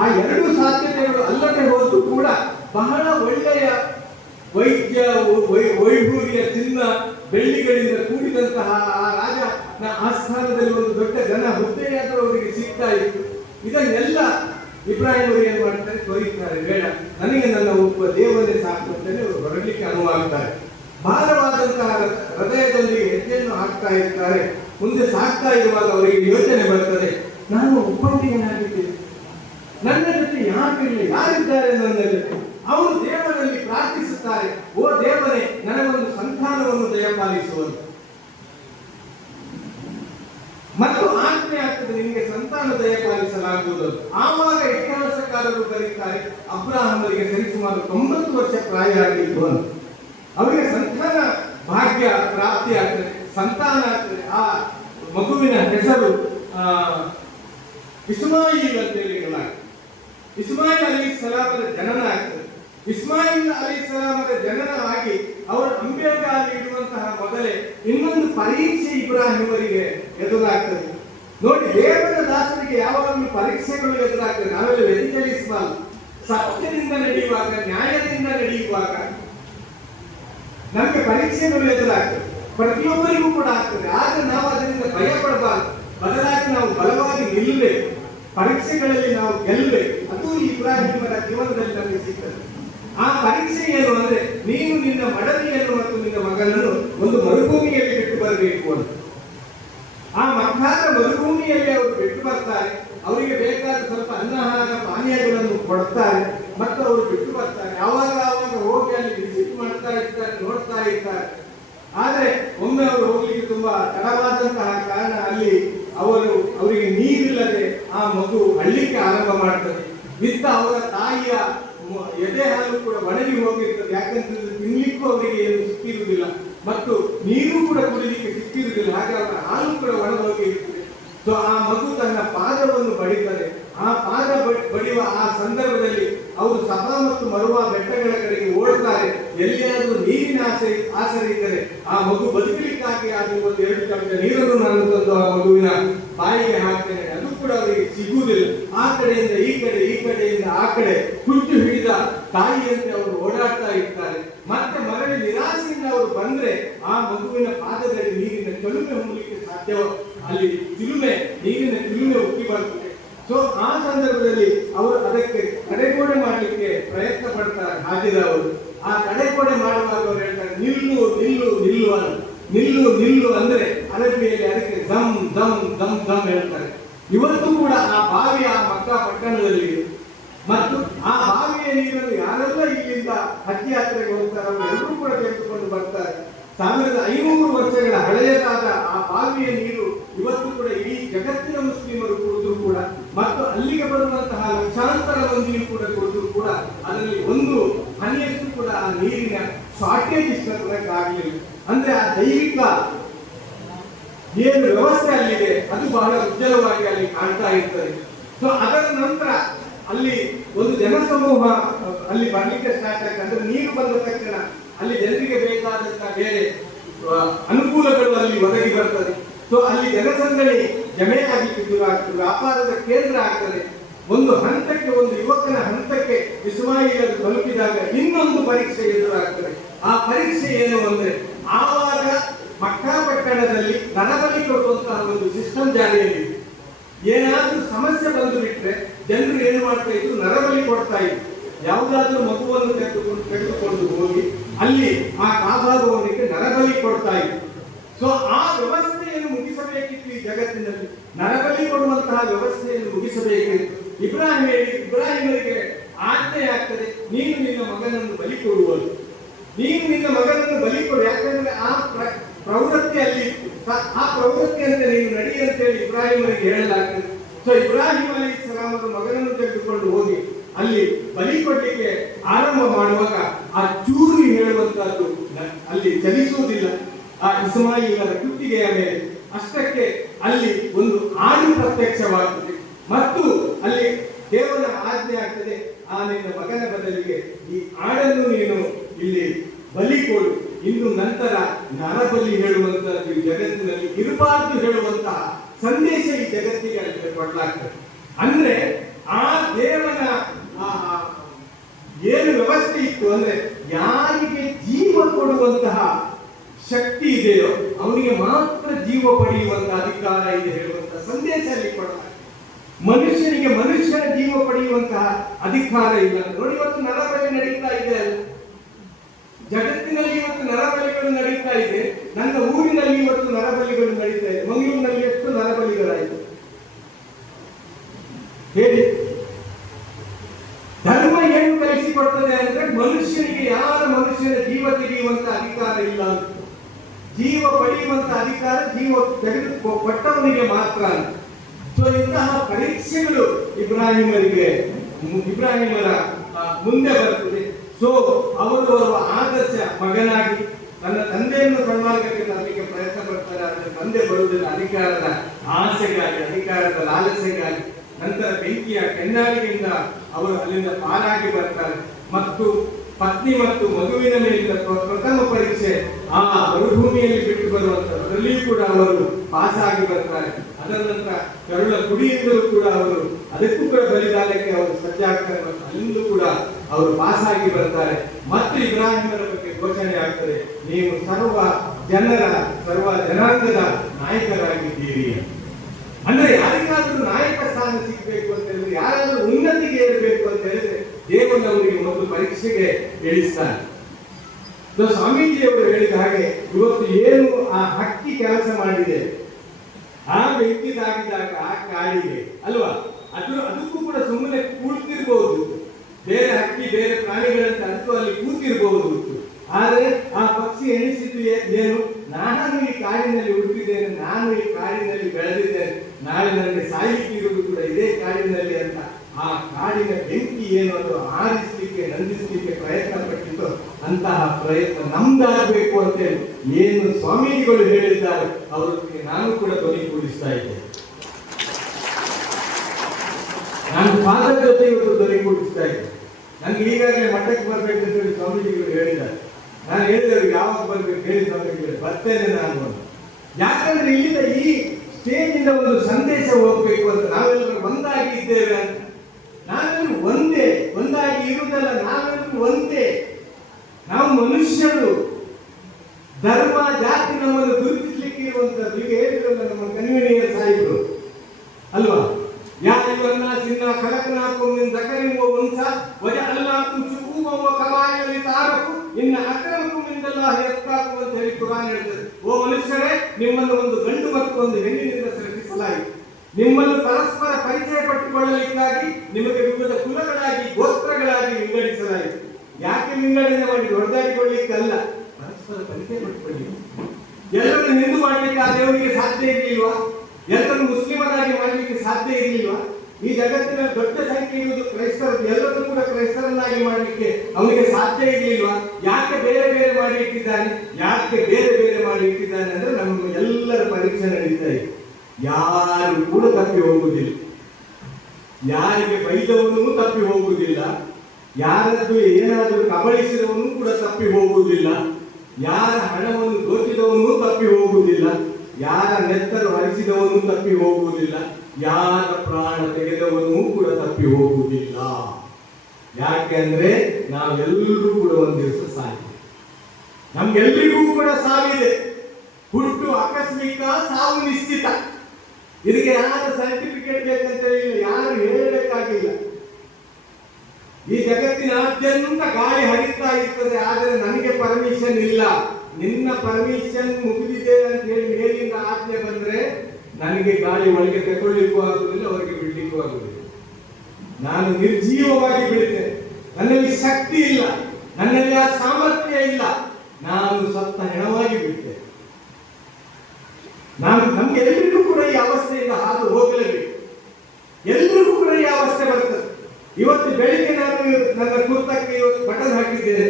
ಆ ಎರಡು ಸಾಧ್ಯತೆಗಳು ಅಲ್ಲದೆ ಹೋದ್ದು ಕೂಡ ಬಹಳ ಒಳ್ಳೆಯ ವೈಭೂರಿಯ ಚಿನ್ನ ಬೆಳ್ಳಿಗಳಿಂದ ಕೂಡಿದಂತಹ ಆ ರಾಜನ ಆಸ್ಥಾನದಲ್ಲಿ ಒಂದು ದೊಡ್ಡ ಘನ ಹುದ್ದೆಯಾದರೂ ಅವರಿಗೆ ಸಿಗ್ತಾ ಇತ್ತು. ಇದನ್ನೆಲ್ಲ ಇಬ್ರಾಹಿಮರು ಏನ್ ಮಾಡ್ತಾರೆ, ತೋರಿಸ್ತಾರೆ, ಬೇಡ, ನನಗೆ ನನ್ನ ಒಬ್ಬ ದೇವರೇ ಸಾಕು ಅಂತಲೇ ಅವರು ಹೊರಡಲಿಕ್ಕೆ ಅನುವಾಗ್ತಾರೆ. ಭಾರವಾದಂತಹ ಹೃದಯದೊಂದಿಗೆ ಹೆಜ್ಜೆಯನ್ನು ಹಾಕ್ತಾ ಇರ್ತಾರೆ. ಮುಂದೆ ಸಾಕ್ತಾ ಇರುವಾಗ ಅವರಿಗೆ ಯೋಚನೆ ಬರ್ತದೆ, ನಾನು ಒಬ್ಬಂಟಿಗನಾಗಿದ್ದೇನೆ, ನನ್ನ ಜೊತೆ ಯಾರಿಲ್ಲ, ಯಾರಿದ್ದಾರೆ ನನ್ನ ಜೊತೆ? ಅವರು ದೇವರಲ್ಲಿ ಪ್ರಾರ್ಥಿಸುತ್ತಾರೆ, ಓ ದೇವರೇ, ನನಗೊಂದು ಸಂತಾನವನ್ನು ದಯಪಾಲಿಸುವುದು. ಮತ್ತು ಆಜ್ಞೆ ಆಗ್ತದೆ, ನಿಮಗೆ ಸಂತಾನ ದಯಪಾಲಿಸಲಾಗುವುದು. ಆವಾಗ ಇತಿಹಾಸಕಾರರು ಬರೀತಾರೆ, ಅಬ್ರಾಹಮರಿಗೆ ಸರಿಸುಮಾರು 90 ವರ್ಷ ಪ್ರಾಯ ಆಗಿದ್ದು ಅಂತ. ಅವರಿಗೆ ಸಂತಾನ ಭಾಗ್ಯ ಪ್ರಾಪ್ತಿ ಆಗ್ತದೆ, ಸಂತಾನ ಆಗ್ತದೆ. ಆ ಮಗುವಿನ ಹೆಸರು ಇಸ್ಮಾಯಿಲ್ ಅಂತೇಳಿ ಇಡಲಾಗ್ತದೆ. ಇಸ್ಮಾಯಿಲ್ ಅಲೈಹಿಸ್ಸಲಾಮರ ಜನನ ಆಗ್ತದೆ. ಇಸ್ಮಾಯಿಲ್ ಅಲೈಹಿಸ್ಸಲಾಮರ ಜನನವಾಗಿ ಅವರು ಅಂಬೇಗಾಲಿ ಇಡುವಂತಹ ಮೊದಲೇ ಇನ್ನೊಂದು ಪರೀಕ್ಷೆ ಇಬ್ರಾಹಿಮರಿಗೆ ಎದುರಾಗ್ತದೆ. ನೋಡಿ, ದೇವರ ದಾಸರಿಗೆ ಯಾವಾಗಲೂ ಪರೀಕ್ಷೆಗಳು ಎದುರಾಗ್ತದೆ. ನಾವೆಲ್ಲ ವೆಜಿಟೇರಿಯನ್ಸ್ ಅಲ್ಲ. ಸತ್ಯದಿಂದ ನಡೆಯುವಾಗ, ನ್ಯಾಯದಿಂದ ನಡೆಯುವಾಗ ನಮಗೆ ಪರೀಕ್ಷೆಗಳು ಎದುರಾಗ್ತದೆ. ಪ್ರತಿಯೊಬ್ಬರಿಗೂ ಕೂಡ ಆಗ್ತದೆ. ಆದ್ರೆ ನಾವು ಅದರಿಂದ ಭಯ ಪಡಬಾರದು. ಬದಲಾಗಿ ನಾವು ಬಲವಾಗಿ ನಿಲ್ಲಬೇಕು, ಪರೀಕ್ಷೆಗಳಲ್ಲಿ ನಾವು ಗೆಲ್ಲಬೇಕು. ಅದು ಇಬ್ರಾಹಿಮರ ಜೀವನದಲ್ಲಿ ನಮಗೆ ಸಿಗ್ತದೆ. ಆ ಪರೀಕ್ಷೆ ಏನು ಅಂದ್ರೆ, ನೀನು ನಿನ್ನ ಮಡದಿಯನ್ನು ಮತ್ತು ನಿನ್ನ ಮಗನನ್ನು ಒಂದು ಮರುಭೂಮಿಯಲ್ಲಿ ಬಿಟ್ಟು ಬರಬೇಕು ಅಂತ. ಆ ಮಕ್ಕಾದ ಮರುಭೂಮಿಯಲ್ಲಿ ಅವರು ಬಿಟ್ಟು ಬರ್ತಾರೆ. ಅವರಿಗೆ ಬೇಕಾದ ಸ್ವಲ್ಪ ಅನ್ನಾಹಾರ ಪಾನೀಯಗಳನ್ನು ಕೊಡ್ತಾರೆ ಮತ್ತು ಅವರು ಬಿಟ್ಟು ಬರ್ತಾರೆ. ಆವಾಗ ಹೋಗಿ ಅಲ್ಲಿ ವಿಸಿಟ್ ಮಾಡ್ತಾ ಇರ್ತಾರೆ, ನೋಡ್ತಾ ಇರ್ತಾರೆ. ಆದ್ರೆ ಒಮ್ಮೆ ಅವರು ಹೋಗ್ಲಿಕ್ಕೆ ತುಂಬಾ ತಡವಾದಂತಹ ಕಾರಣ ಅಲ್ಲಿ ಅವರಿಗೆ ನೀರಿಲ್ಲದೆ ಆ ಮಗು ಅಳ್ಳಿಕ್ಕೆ ಆರಂಭ ಮಾಡ್ತದೆ. ಇತ್ತ ಅವರ ತಾಯಿಯ ಎದೆ ಹಾಲು ಕೂಡ ಒಣಗಿ ಹೋಗಿರ್ತದೆ. ಯಾಕಂತಂದ್ರೆ ತಿನ್ಲಿಕ್ಕೂ ಅವರಿಗೆ ಏನು ಸಿಕ್ಕಿರುವುದಿಲ್ಲ ಮತ್ತು ನೀರು ಕೂಡ ಕುಡಿಲಿಕ್ಕೆ ಸಿಕ್ಕಿರುವುದಿಲ್ಲ. ಹಾಗೆ ಅವರ ಹಾಲು ಕೂಡ ಒಣಗೋಗಿರ್ತದೆ. ಸೊ ಆ ಮಗು ತನ್ನ ಪಾದವನ್ನು ಬಡಿತಾರೆ. ಆ ಪಾದ ಬಡಿಯುವ ಆ ಸಂದರ್ಭದಲ್ಲಿ ಅವರು ಸಫಾ ಮತ್ತು ಮರುವ ಬೆಟ್ಟಗಳ ಕಡೆಗೆ ಓಡ್ತಾರೆ. ಎಲ್ಲಿಯಾದರೂ ನೀರಿನ ಆಸರೆ ಇದ್ದರೆ ಆ ಮಗು ಬದುಕಲಿಕ್ಕಾಗಿ ಅದು 1-2 ಚಮಚ ನೀರನ್ನು ನಾನು ತಂದು ಆ ಮಗುವಿನ ಬಾಯಿಗೆ ಹಾಕ್ತೇನೆ, ಅದು ಕೂಡ ಅವರಿಗೆ ಸಿಗುವುದಿಲ್ಲ. ಆ ಕಡೆಯಿಂದ ಈ ಕಡೆ, ಈ ಕಡೆಯಿಂದ ಆ ಕಡೆ ಕುಚ್ಚು ಹಿಡಿದ ತಾಯಿಯಂತೆ ಅವರು ಓಡಾಡ್ತಾ ಇರ್ತಾರೆ. ಮತ್ತೆ ಮರಳಿ ನಿರಾಸೆಯಿಂದ ಅವರು ಬಂದ್ರೆ ಆ ಮಗುವಿನ ಪಾದದಲ್ಲಿ ನೀರಿನ ಚಲುಮೆ ಹೋಗಲಿಕ್ಕೆ ಸಾಧ್ಯ, ಅಲ್ಲಿ ನೀರಿನ ಚಿಲುಮೆ ಉಕ್ಕಿ ಬರ್ತದೆ. ಸೊ ಆ ಸಂದರ್ಭದಲ್ಲಿ ಅವರು ಅದಕ್ಕೆ ತಡೆಗೋಡೆ ಮಾಡಲಿಕ್ಕೆ ಪ್ರಯತ್ನ ಪಡ್ತಾರೆ ಹಾಜಿರ ಅವರು. ಆ ತಡೆಗೋಡೆ ಮಾಡುವಾಗ ಅವರು ಹೇಳ್ತಾರೆ, ನಿಲ್ಲು ನಿಲ್ಲು ನಿಲ್ಲು ಅಂತ. ನಿಲ್ಲು ಅಂದ್ರೆ ಅರಬಿಯಲ್ಲಿ ಅದಕ್ಕೆ ದಮ್ ದಮ್ ದಮ್ ದಮ್ ಹೇಳ್ತಾರೆ. ಇವತ್ತು ಕೂಡ ಆ ಬಾವಿ ಆ ಮಕ್ಕಾ ಪಟ್ಟಣದಲ್ಲಿ ಇದೆ ಮತ್ತು ಆ ಬಾವಿಯ ನೀರನ್ನು ಯಾರೆಲ್ಲ ಇಲ್ಲಿಂದ ಹಜ್ ಯಾತ್ರೆಗೆ ಹೋಗ್ತಾರೆ ಅವರು ಎಲ್ಲರೂ ಕೂಡ ತೆಗೆದುಕೊಂಡು ಬರ್ತಾರೆ. 1500 ವರ್ಷಗಳ ಹಳೆಯದಾದ ಆ ಬಾವಿಯ ನೀರು ಇವತ್ತು ಕೂಡ ಇಡೀ ಜಗತ್ತಿನ ಮುಸ್ಲಿಮರು ಕುಡಿದ್ರು ಕೂಡ ಮತ್ತು ಅಲ್ಲಿಗೆ ಬರುವಂತಹ ಲಕ್ಷಾಂತರ ಮಂದಿಯು ಕೂಡ ಕುಡಿದ್ರು ಕೂಡ ಅದರಲ್ಲಿ ಒಂದು ಹನಿಯಷ್ಟು ಕೂಡ ಆ ನೀರಿನ ಶಾರ್ಟೇಜ್ ಇಷ್ಟಕ್ಕಾಗಲಿಲ್ಲ. ಅಂದ್ರೆ ಆ ದೈವಿಕ ಏನು ವ್ಯವಸ್ಥೆ ಅಲ್ಲಿದೆ ಅದು ಬಹಳ ಉಜ್ವಲವಾಗಿ ಅಲ್ಲಿ ಕಾಣ್ತಾ ಇರ್ತದೆ. ಸೊ ಅದರ ನಂತರ ಅಲ್ಲಿ ಒಂದು ಜನಸಮೂಹ ಅಲ್ಲಿ ಬರ್ಲಿಕ್ಕೆ ಸ್ಟಾರ್ಟ್ ಆಗ್ತದೆ. ಅಂದ್ರೆ ನೀರು ಬಂದ ತಕ್ಷಣ ಅಲ್ಲಿ ಜನರಿಗೆ ಬೇಕಾದಂತಹ ಬೇರೆ ಅನುಕೂಲಗಳು ಅಲ್ಲಿ ಒದಗಿ ಬರ್ತದೆ. ಸೊ ಅಲ್ಲಿ ಜನಸಂದಣಿ ಜಮೆ ಆಗಲಿಕ್ಕೆ ಶುರು ಆಗ್ತದೆ, ವ್ಯಾಪಾರದ ಕೇಂದ್ರ ಆಗ್ತದೆ. ಒಂದು ಹಂತಕ್ಕೆ, ಒಂದು ಯುವಕನ ಹಂತಕ್ಕೆ ಇಸ್ಮಾಯಿಲರು ತಲುಪಿದಾಗ ಇನ್ನೊಂದು ಪರೀಕ್ಷೆ ಎದುರಾಗ್ತದೆ. ಆ ಪರೀಕ್ಷೆ ಏನು ಅಂದ್ರೆ ಆವಾಗ ಮಕ್ಕಾ ಪಟ್ಟಣದಲ್ಲಿ ನರಬಲಿ ಕೊಡುವಂತಹ ಒಂದು ಸಿಸ್ಟಮ್ ಜಾರಿಯಲ್ಲಿ ಏನಾದ್ರೂ ಸಮಸ್ಯೆ ಬಂದು ಬಿಟ್ರೆ ಜನರು ಏನು ಮಾಡ್ತಾ ಇದ್ರು, ನರಬಲಿ ಕೊಡ್ತಾ ಇದ್ರು. ಯಾವುದಾದ್ರೂ ಮಗುವನ್ನು ತೆಗೆದುಕೊಂಡು ಹೋಗಿ ಅಲ್ಲಿ ಆ ಕಾಬಾಭವನಕ್ಕೆ ನರಬಲಿ ಕೊಡ್ತಾ ಇದ್ರು. ಸೊ ಆ ವ್ಯವಸ್ಥೆಯನ್ನು ಮುಗಿಸಬೇಕಿತ್ತು ಈ ಜಗತ್ತಿನಲ್ಲಿ. ನರಬಲಿ ಕೊಡುವಂತಹ ವ್ಯವಸ್ಥೆಯನ್ನು ಮುಗಿಸಬೇಕಿತ್ತು. ಇಬ್ರಾಹಿಮರಿಗೆ ಆಜ್ಞೆ ಆಗ್ತದೆ, ನೀನು ನಿನ್ನ ಮಗನನ್ನು ಬಲಿ ಕೊಡುವುದು, ನೀನು ನಿನ್ನ ಮಗನನ್ನು ಬಲಿ ಕೊಡು. ಯಾಕಂದ್ರೆ ಆ ಪ್ರವೃತ್ತಿ ಅಲ್ಲಿ ಇತ್ತು. ಆ ಪ್ರವೃತ್ತಿಯಂತೆ ನೀನು ನಡಿ ಅಂತೇಳಿ ಇಬ್ರಾಹಿಮರಿಗೆ ಹೇಳಲಾಗ್ತದೆ. ಸೊ ಇಬ್ರಾಹಿಂ ಅಲೈಹಿಸ್ಸಲಾಮರ ಮಗನನ್ನು ತೆಗೆದುಕೊಂಡು ಹೋಗಿ ಅಲ್ಲಿ ಬಲಿ ಕೊಡ್ಲಿಕ್ಕೆ ಆರಂಭ ಮಾಡುವಾಗ ಆ ಚೂರಿ ಹೇಳುವಂತಹದ್ದು ಅಲ್ಲಿ ಚಲಿಸುವುದಿಲ್ಲ ಆ ಇಸ್ಮಾಯಿಲರ ಕುತ್ತಿಗೆಯ ಮೇಲೆ. ಅಷ್ಟಕ್ಕೆ ಅಲ್ಲಿ ಒಂದು ಆಡು ಪ್ರತ್ಯಕ್ಷವಾಗ್ತದೆ ಮತ್ತು ಅಲ್ಲಿ ದೇವರ ಆಜ್ಞೆ ಆಗ್ತದೆ, ಆ ನಿನ್ನ ಮಗನ ಬದಲಿಗೆ ಈ ಆಡನ್ನು ನೀನು ಇಲ್ಲಿ ಬಲಿ ಕೊಡು. ಇನ್ನು ನಂತರ ನರಬಲಿ ಹೇಳುವಂತಹದ್ದು ಈ ಜಗತ್ತಿನಲ್ಲಿ ಇರಬಾರ್ದು ಹೇಳುವಂತಹ ಸಂದೇಶ ಈ ಜಗತ್ತಿಗೆ ಅಲ್ಲಿ ಕೊಡಲಾಗ್ತದೆ. ಅಂದ್ರೆ ಆ ದೇವನ ಏನು ವ್ಯವಸ್ಥೆ ಇತ್ತು ಅಂದ್ರೆ ಯಾರಿಗೆ ಜೀವ ಕೊಡುವಂತಹ ಶಕ್ತಿ ಇದೆಯೋ ಅವನಿಗೆ ಮಾತ್ರ ಜೀವ ಪಡೆಯುವಂತಹ ಅಧಿಕಾರ ಇದೆ ಹೇಳುವಂತಹ ಸಂದೇಶ ಅಲ್ಲಿ ಕೊಡಲಾಗ್ತದೆ. ಮನುಷ್ಯನಿಗೆ ಮನುಷ್ಯನ ಜೀವ ಪಡೆಯುವಂತಹ ಅಧಿಕಾರ ಇಲ್ಲ. ನೋಡಿ, ಇವತ್ತು ನರಬಲಿ ನಡೀತಾ ಇದೆ ಅಲ್ಲ, ಜಗತ್ತಿನಲ್ಲಿ ಇವತ್ತು ನರಬಲಿಗಳು ನಡೀತಾ ಇದೆ. ನನ್ನ ಊರಿನಲ್ಲಿ ಇವತ್ತು ನರಬಲಿಗಳು ನಡೀತಾ ಇದೆ. ಮಂಗಳೂರಿನಲ್ಲಿ ಎಷ್ಟು ನರಬಲಿಗಳಾಯಿತು ಹೇಳಿ? ಧರ್ಮ ಏನು ಕಲಿಸಿಕೊಡ್ತದೆ ಅಂದ್ರೆ ಮನುಷ್ಯನಿಗೆ ಮನುಷ್ಯನ ಜೀವ ತೆಗೆಯುವಂತ ಅಧಿಕಾರ ಇಲ್ಲ, ಜೀವ ಪಡೆಯುವಂತ ಅಧಿಕಾರ ಜೀವ ತೆಗೆದುಕೊಟ್ಟವನಿಗೆ ಮಾತ್ರ. ಸೊ ಇಂತಹ ಪರೀಕ್ಷೆಗಳು ಇಬ್ರಾಹಿಮರ ಮುಂದೆ ಬರ್ತದೆ. ಸೊ ಅವರು ಆದರ್ಶ ಮಗನಾಗಿ ತನ್ನ ತಂದೆಯನ್ನು ಸನ್ಮಾರ್ಗಕ್ಕೆ ತರಲಿಕ್ಕೆ ಪ್ರಯತ್ನ ಪಡ್ತಾರೆ. ಆದರೆ ತಂದೆ ಬರುವುದಿಲ್ಲ, ಅಧಿಕಾರದ ಆಸೆಗಾಗಿ, ಅಧಿಕಾರದ ಲಾಲಸೆಗಾಗಿ. ನಂತರ ಬೆಂಕಿಯ ಕೆಂಡಾಳಿಯಿಂದ ಅವರು ಅಲ್ಲಿಂದ ಪಾರಾಗಿ ಬರ್ತಾರೆ ಮತ್ತು ಪತ್ನಿ ಮತ್ತು ಮಗುವಿನ ಮೇಲಿನ ಪ್ರಥಮ ಪರೀಕ್ಷೆ ಆ ಮರುಭೂಮಿಯಲ್ಲಿ ಬಿಟ್ಟು ಬರುವಂತಹದ್ರಲ್ಲಿಯೂ ಕೂಡ ಅವರು ಪಾಸ್ ಆಗಿ ಬರ್ತಾರೆ. ಅದರ ನಂತರ ಕರುಳ ಗುಡಿಯಿಂದಲೂ ಕೂಡ ಅವರು ಅದಕ್ಕೂ ಕೂಡ ಬಲಿದಾನಕ್ಕೆ ಅವರು ಸಜ್ಜಾಗ್ತಾರೆ ಮತ್ತು ಅಲ್ಲಿಂದಲೂ ಕೂಡ ಅವರು ಪಾಸ್ ಆಗಿ ಬರ್ತಾರೆ. ಮತ್ತು ಇಬ್ರಾಹಿಮರ ಬಗ್ಗೆ ಘೋಷಣೆ ಆಗ್ತದೆ, ನೀವು ಸರ್ವ ಜನಾಂಗದ ನಾಯಕರಾಗಿದ್ದೀರಿ. ಅಂದ್ರೆ ಯಾರಿಗಾದ್ರೂ ನಾಯಕ ಸ್ಥಾನ ಸಿಗಬೇಕು ಅಂತ ಹೇಳಿದ್ರೆ, ಯಾರಾದ್ರೂ ಉನ್ನತಿಗೆ ಏರಬೇಕು ಅಂತ ಹೇಳಿದ್ರೆ ದೇವರವರಿಗೆ ಒಂದು ಪರೀಕ್ಷೆಗೆ ಇಳಿಸ್ತಾನೆ. ಸ್ವಾಮೀಜಿಯವರು ಹೇಳಿದ ಹಾಗೆ ಇವತ್ತು ಏನು ಆ ಹಕ್ಕಿ ಕೆಲಸ ಮಾಡಿದೆ, ಆ ಬೆಂಕಿ ತಾಗಿದಾಗ ಆ ಕಾಡಿಗೆ ಅಲ್ವಾ, ಅದಕ್ಕೂ ಕೂಡ ಸುಮ್ಮನೆ ಕೂಡ್ತಿರ್ಬಹುದು, ಬೇರೆ ಹಕ್ಕಿ ಬೇರೆ ಪ್ರಾಣಿಗಳಂತೆ ಅಂತೂ ಅಲ್ಲಿ ಕೂತಿರ್ಬಹುದು. ಆದರೆ ಆ ಪಕ್ಷಿ ಎಣಿಸಿದ್ದು ಏನು, ನಾನು ಈ ಕಾಡಿನಲ್ಲಿ ಹುಟ್ಟಿದ್ದೇನೆ, ನಾನು ಈ ಕಾಡಿನಲ್ಲಿ ಬೆಳೆದಿದ್ದೇನೆ, ನಾಳೆ ನನಗೆ ಸಾಯಿಲಿಕ್ಕೆ ಇರುವುದು ಕೂಡ ಇದೇ ಕಾಡಿನಲ್ಲಿ ಅಂತ ಆ ಕಾಡಿನ ಬೆಂಕಿ ಏನು ಅದು ಆರಿಸಲಿಕ್ಕೆ ನಂದಿಸಲಿಕ್ಕೆ ಪ್ರಯತ್ನ ಪಟ್ಟಿತ್ತು. ಅಂತಹ ಪ್ರಯತ್ನ ನಮ್ದಾಗಬೇಕು ಅಂತೇಳಿ ಏನು ಸ್ವಾಮೀಜಿಗಳು ಹೇಳಿದ್ದಾರೆ ಅವರಿಗೆ ನಾನು ಕೂಡ ಧ್ವನಿ ಕೂಡಿಸ್ತಾ ಇದ್ದೇನೆ. ನಾನು ಪಾದದ ಜೊತೆ ಇವತ್ತು ಧ್ವನಿ ಕೂಡಿಸ್ತಾ ಇದ್ದೇನೆ. ನನಗೆ ಈಗಾಗಲೇ ಮಠಕ್ಕೆ ಬರ್ಬೇಕಂತ ಹೇಳಿ ಸ್ವಾಮೀಜಿಗಳು ಹೇಳಿದ್ದಾರೆ. ನಾನು ಹೇಳಿದವ್ರಿಗೆ ಯಾವಾಗ ಬರ್ಬೇಕು ಹೇಳಿ ಸ್ವಾಮೀಜಿಗಳು ಬರ್ತೇನೆ ನಾನು ಅಂತ. ಯಾಕಂದ್ರೆ ಇಲ್ಲಿಂದ ಈ ಸ್ಟೇಜ್ ಇಂದ ಒಂದು ಸಂದೇಶ ಹೋಗ್ಬೇಕು ಅಂತ, ನಾವೆಲ್ಲರೂ ಒಂದಾಗಿ ಇದ್ದೇವೆ ಅಂತ. ನಾವೆಲ್ಲರೂ ಒಂದಾಗಿ ಇರುವುದಲ್ಲ, ನಾವೆಲ್ಲರೂ ಒಂದೇ, ನಾವು ಮನುಷ್ಯರು. ಧರ್ಮ ಜಾತಿ ನಮ್ಮನ್ನು ಗುರುತಿಸ್ಲಿಕ್ಕೆ ಇರುವಂತದ್ದು. ಈಗ ಹೇಳಿದ್ರಲ್ಲ ನಮ್ಮ ಕನ್ವೀನಿಯರ್ ಸಾಹಿಬರು ಅಲ್ವಾ, ಯಾರಿವನ್ನ ಸಿನ್ನ ಖಲಕನಾಕುಂ ಮಿನ್ ذكرٍ وأنثى وجعلناكم شعوبا وقبائل لتعارفوا إن أكرمكم عند الله أتقاكم ಅಂತ ಹೇಳಿ ಕುರಾನ್ ಹೇಳ್ತದೆ. ಓ ಮನುಷ್ಯರೇ, ನಿಮ್ಮನ್ನು ಒಂದು ಗಂಡು ಮತ್ತು ಒಂದು ಹೆಣ್ಣಿನಿಂದ ಸೃಷ್ಟಿಸಲಾಯಿತು, ನಿಮ್ಮನ್ನು ಪರಸ್ಪರ ಪರಿಚಯ ಪಟ್ಟುಕೊಳ್ಳಲಿಕ್ಕಾಗಿ ನಿಮಗೆ ವಿವಿಧ ಕುಲಗಳಾಗಿ ಗೋತ್ರಗಳಾಗಿ ವಿಂಗಡಿಸಲಾಯಿತು. ಯಾಕೆ ವಿಂಗಡಣೆ ಮಾಡಿ ಹೊಡೆದಾಡಿಕೊಳ್ಳಿಕ್ಕಲ್ಲ, ಪರಸ್ಪರ ಪರಿಚಯ ಪಟ್ಟುಕೊಳ್ಳಿ. ಎಲ್ಲರನ್ನು ಹಿಂದೂ ಮಾಡಲಿಕ್ಕೆ ಆ ದೇವರಿಗೆ ಸಾಧ್ಯ ಇರಲಿಲ್ವಾ? ಎಲ್ಲರನ್ನು ಮುಸ್ಲಿಮರಾಗಿ ಮಾಡಲಿಕ್ಕೆ ಸಾಧ್ಯ ಇರಲಿಲ್ವಾ? ಈ ಜಗತ್ತಿನ ದೊಡ್ಡ ಸಂಖ್ಯೆ ಇರುವುದು ಕ್ರೈಸ್ತರು, ಎಲ್ಲರೂ ಕೂಡ ಕ್ರೈಸ್ತರನ್ನಾಗಿ ಮಾಡಲಿಕ್ಕೆ ಅವನಿಗೆ ಸಾಧ್ಯ ಇರಲಿಲ್ವಾ? ಯಾಕೆ ಬೇರೆ ಬೇರೆ ಮಾಡಿ ಇಟ್ಟಿದ್ದಾನೆ? ಯಾಕೆ ಬೇರೆ ಬೇರೆ ಮಾಡಿ ಇಟ್ಟಿದ್ದಾನೆ ಅಂದ್ರೆ ನಮ್ಮ ಎಲ್ಲರ ಪರೀಕ್ಷೆ ನಡೀತಾ ಇದೆ. ಯಾರು ಕೂಡ ತಪ್ಪಿ ಹೋಗುವುದಿಲ್ಲ, ಯಾರಿಗೆ ಬೈದವನು ತಪ್ಪಿ ಹೋಗುವುದಿಲ್ಲ, ಯಾರದ್ದು ಏನಾದರೂ ಕಬಳಿಸಿದವನು ಕೂಡ ತಪ್ಪಿ ಹೋಗುವುದಿಲ್ಲ, ಯಾರ ಹಣವನ್ನು ದೋಚಿದವನು ತಪ್ಪಿ ಹೋಗುವುದಿಲ್ಲ, ಯಾರ ನೆತ್ತರು ಹರಿಸಿದವನು ತಪ್ಪಿ ಹೋಗುವುದಿಲ್ಲ, ಯಾರ ಪ್ರಾಣ ತೆಗೆದವನು ಕೂಡ ತಪ್ಪಿ ಹೋಗುವುದಿಲ್ಲ. ಯಾಕೆ ಅಂದ್ರೆ ನಾವೆಲ್ಲರೂ ಕೂಡ ಒಂದು ದಿವಸ ಸಾಯಿದೆ, ನಮ್ಗೆಲ್ಲರಿಗೂ ಕೂಡ ಸಾವಿದೆ. ಹುಟ್ಟು ಆಕಸ್ಮಿಕ, ಸಾವು ನಿಶ್ಚಿತ. ಇದಕ್ಕೆ ಯಾರು ಸರ್ಟಿಫಿಕೇಟ್ ಬೇಕಂತ ಹೇಳಿಲ್ಲ, ಯಾರು ಹೇಳಬೇಕಾಗಿಲ್ಲ. ಈ ಜಗತ್ತಿನಾದ್ಯಂತ ಗಾಳಿ ಹರಿತಾ ಇರ್ತದೆ, ಆದರೆ ನನಗೆ ಪರ್ಮಿಷನ್ ಇಲ್ಲ. ನಿನ್ನ ಪರ್ಮಿಷನ್ ಮುಗಿದಿದೆ ಅಂತ ಹೇಳಿ ಮೇಲಿಂದ ಆಜ್ಞೆ ಬಂದ್ರೆ ನನಗೆ ಗಾಳಿ ಒಳಗೆ ತಗೊಳ್ಳಿಕ್ಕೂ ಆಗುವುದಿಲ್ಲ, ಅವರಿಗೆ ಬಿಡ್ಲಿಕ್ಕೂ ಆಗುವುದಿಲ್ಲ. ನಾನು ನಿರ್ಜೀವವಾಗಿ ಬಿಡುತ್ತೇನೆ, ನನ್ನಲ್ಲಿ ಶಕ್ತಿ ಇಲ್ಲ, ನನ್ನಲ್ಲಿ ಆ ಸಾಮರ್ಥ್ಯ ಇಲ್ಲ, ನಾನು ಸತ್ತ ಹೆಣವಾಗಿ ಬಿಡ್ತೇನೆ. ನಮ್ಗೆಲ್ಲರಿಗೂ ಕೂಡ ಈ ಅವಸ್ಥೆಯಿಂದ ಹಾದು ಹೋಗಲೇಬೇಕು, ಎಲ್ಲರಿಗೂ ಕೂಡ ಈ ಅವಸ್ಥೆ ಬರ್ತದೆ. ಇವತ್ತು ಬೆಳಿಗ್ಗೆ ನಾನು ನನ್ನ ಕುರ್ತಕ್ಕೆ ಇವತ್ತು ಬಟನ್ ಹಾಕಿದ್ದೇನೆ,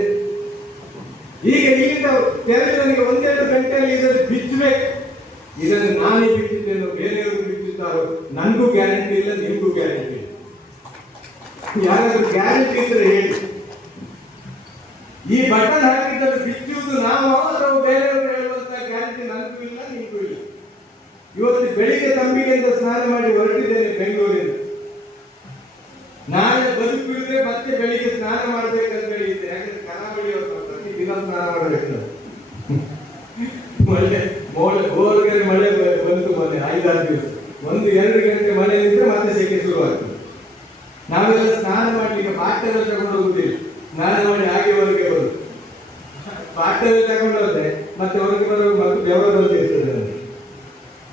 ಈಗ ಇಲ್ಲಿಂದ ಕೆಳಗೆ ನನಗೆ ಒಂದೆರಡು ಗಂಟೆಯಲ್ಲಿ ಇದನ್ನು ಬಿಚ್ಚಬೇಕು. ಇದನ್ನು ನಾನೇ ಬಿಟ್ಟಿದ್ದೇನೋ ಬೇರೆಯವರು ಬಿಟ್ಟಿದ್ದಾರೋ ನನಗೂ ಗ್ಯಾರಂಟಿ ಇಲ್ಲ, ನಿಮಗೂ ಗ್ಯಾರಂಟಿ ಇಲ್ಲ. ಯಾರಾದ್ರೂ ಗ್ಯಾರಂಟಿ ಇದ್ರೆ ಹೇಳಿ. ಈ ಬಟನ್ ಹಾಕಿದ್ದನ್ನು ಬಿಚ್ಚುವುದು ನಾವು ಅಥವಾ ಬೇರೆಯವರು ಹೇಳುವಂತ ಗ್ಯಾರಂಟಿ ನನಗೂ ಇಲ್ಲ, ನಿಮಗೂ ಇಲ್ಲ. ಇವತ್ತು ಬೆಳಿಗ್ಗೆ ತಂಬಿಗೆಯಿಂದ ಸ್ನಾನ ಮಾಡಿ ಹೊರಟಿದ್ದೇನೆ ಬೆಂಗಳೂರಿನ. ನಾಳೆ ಬದುಕಿದ್ರೆ ಮತ್ತೆ ಬೆಳಿಗ್ಗೆ ಸ್ನಾನ ಮಾಡ್ಬೇಕಂತ ಹೇಳಿದ್ದೆ. ಯಾಕಂದ್ರೆ ಕರಾವಳಿ ಪ್ರತಿ ದಿನ ಸ್ನಾನ ಮಾಡಬೇಕು. ಹೋರ್ಗಡೆ ಮಳೆ ಬಂತು ಮೊನ್ನೆ 5-6 ದಿವಸ, 1-2 ಗಂಟೆ ಮಳೆ ನಿಂತರೆ ಮತ್ತೆ ಸೆಕೆ ಶುರುವಾಗ್ತದೆ. ನಾವೆಲ್ಲ ಸ್ನಾನ ಮಾಡ್ಲಿಕ್ಕೆ ಬಾಟಲ್ ತಗೊಂಡು ಹೋಗುದಿಲ್ಲ, ಸ್ನಾನ ಮಾಡಿ ಹಾಗೆ ಹೊರಗೆ ಬರುದು. ಬಾಟಲ್ ತಗೊಂಡು ಹೋದ್ರೆ ಮತ್ತೆ ಹೊರಗೆ ಬರೋ ಮತ್ತೆ ಬೆವರು ಬಂದಿರ್ತದೆ. ನನಗೆ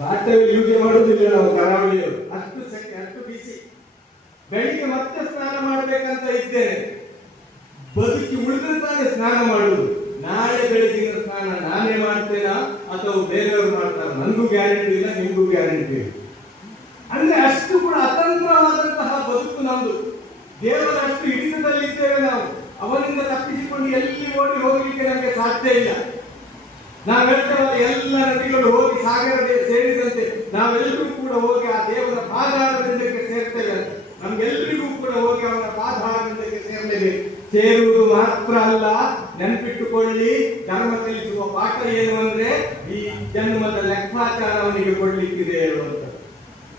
ಬಾಟಲ್ ಯೂಸ್ ಮಾಡುವುದಿಲ್ಲ ನಾವು ಕರಾವಳಿಯವರು, ಅಷ್ಟು ಸೆಕೆ, ಅಷ್ಟು ಬಿಸಿ. ಬೆಳಿಗ್ಗೆ ಮತ್ತೆ ಸ್ನಾನ ಮಾಡ್ಬೇಕಂತ ಇದ್ದೇನೆ. ಬದುಕಿ ಉಳಿದ್ರೆ ತಾನೇ ಸ್ನಾನ ಮಾಡುವುದು. ನಾಳೆ ಬೆಳಗಿನ ಸ್ನಾನ ನಾನೇ ಮಾಡ್ತೇನಾ ಅಥವಾ ಬೇರೆಯವರು ಮಾಡ್ತಾರ, ನನಗೂ ಗ್ಯಾರಂಟಿ ಇಲ್ಲ, ನಿಮಗೂ ಗ್ಯಾರಂಟಿ ಇಲ್ಲ. ಅಂದ್ರೆ ಅಷ್ಟು ಕೂಡ ಅತಂತ್ರವಾದಂತಹ ಬದುಕು ನಮ್ದು. ದೇವರ ಅಷ್ಟು ಹಿಡಿತದಲ್ಲಿದ್ದೇವೆ ನಾವು. ಅವನಿಂದ ತಪ್ಪಿಸಿಕೊಂಡು ಎಲ್ಲಿ ಓಡಿ ಹೋಗಲಿಕ್ಕೆ ನಮಗೆ ಸಾಧ್ಯ ಇಲ್ಲ. ನಾವು ಹೇಳ್ತೇವಲ್ಲ, ಎಲ್ಲ ನದಿಗಳು ಹೋಗಿ ಸಾಗರ ಸೇರಿದಂತೆ ನಾವೆಲ್ಲರೂ ಕೂಡ ಹೋಗಿ ಆ ದೇವರ ಪಾದಾರವಿಂದಕ್ಕೆ ಸೇರ್ತೇವೆ ಅಂತ. ನಮ್ಗೆಲ್ಲರಿಗೂ ಕೂಡ ಹೋಗಿ ಅವನ ಪಾದಾರವಿಂದಕ್ಕೆ ಸೇರಲೇಬೇಕು. ಸೇರುವುದು ಮಾತ್ರ ಅಲ್ಲ, ನೆನಪಿಟ್ಟುಕೊಳ್ಳಿ, ಧರ್ಮ ಕಲಿಸುವ ಪಾಠ ಏನು ಅಂದ್ರೆ ಈ ಜನ್ಮದ ಲೆಕ್ಕಾಚಾರ ಅವನಿಗೆ ಕೊಡ್ಲಿಕ್ಕಿದೆ ಹೇಳುವಂತ.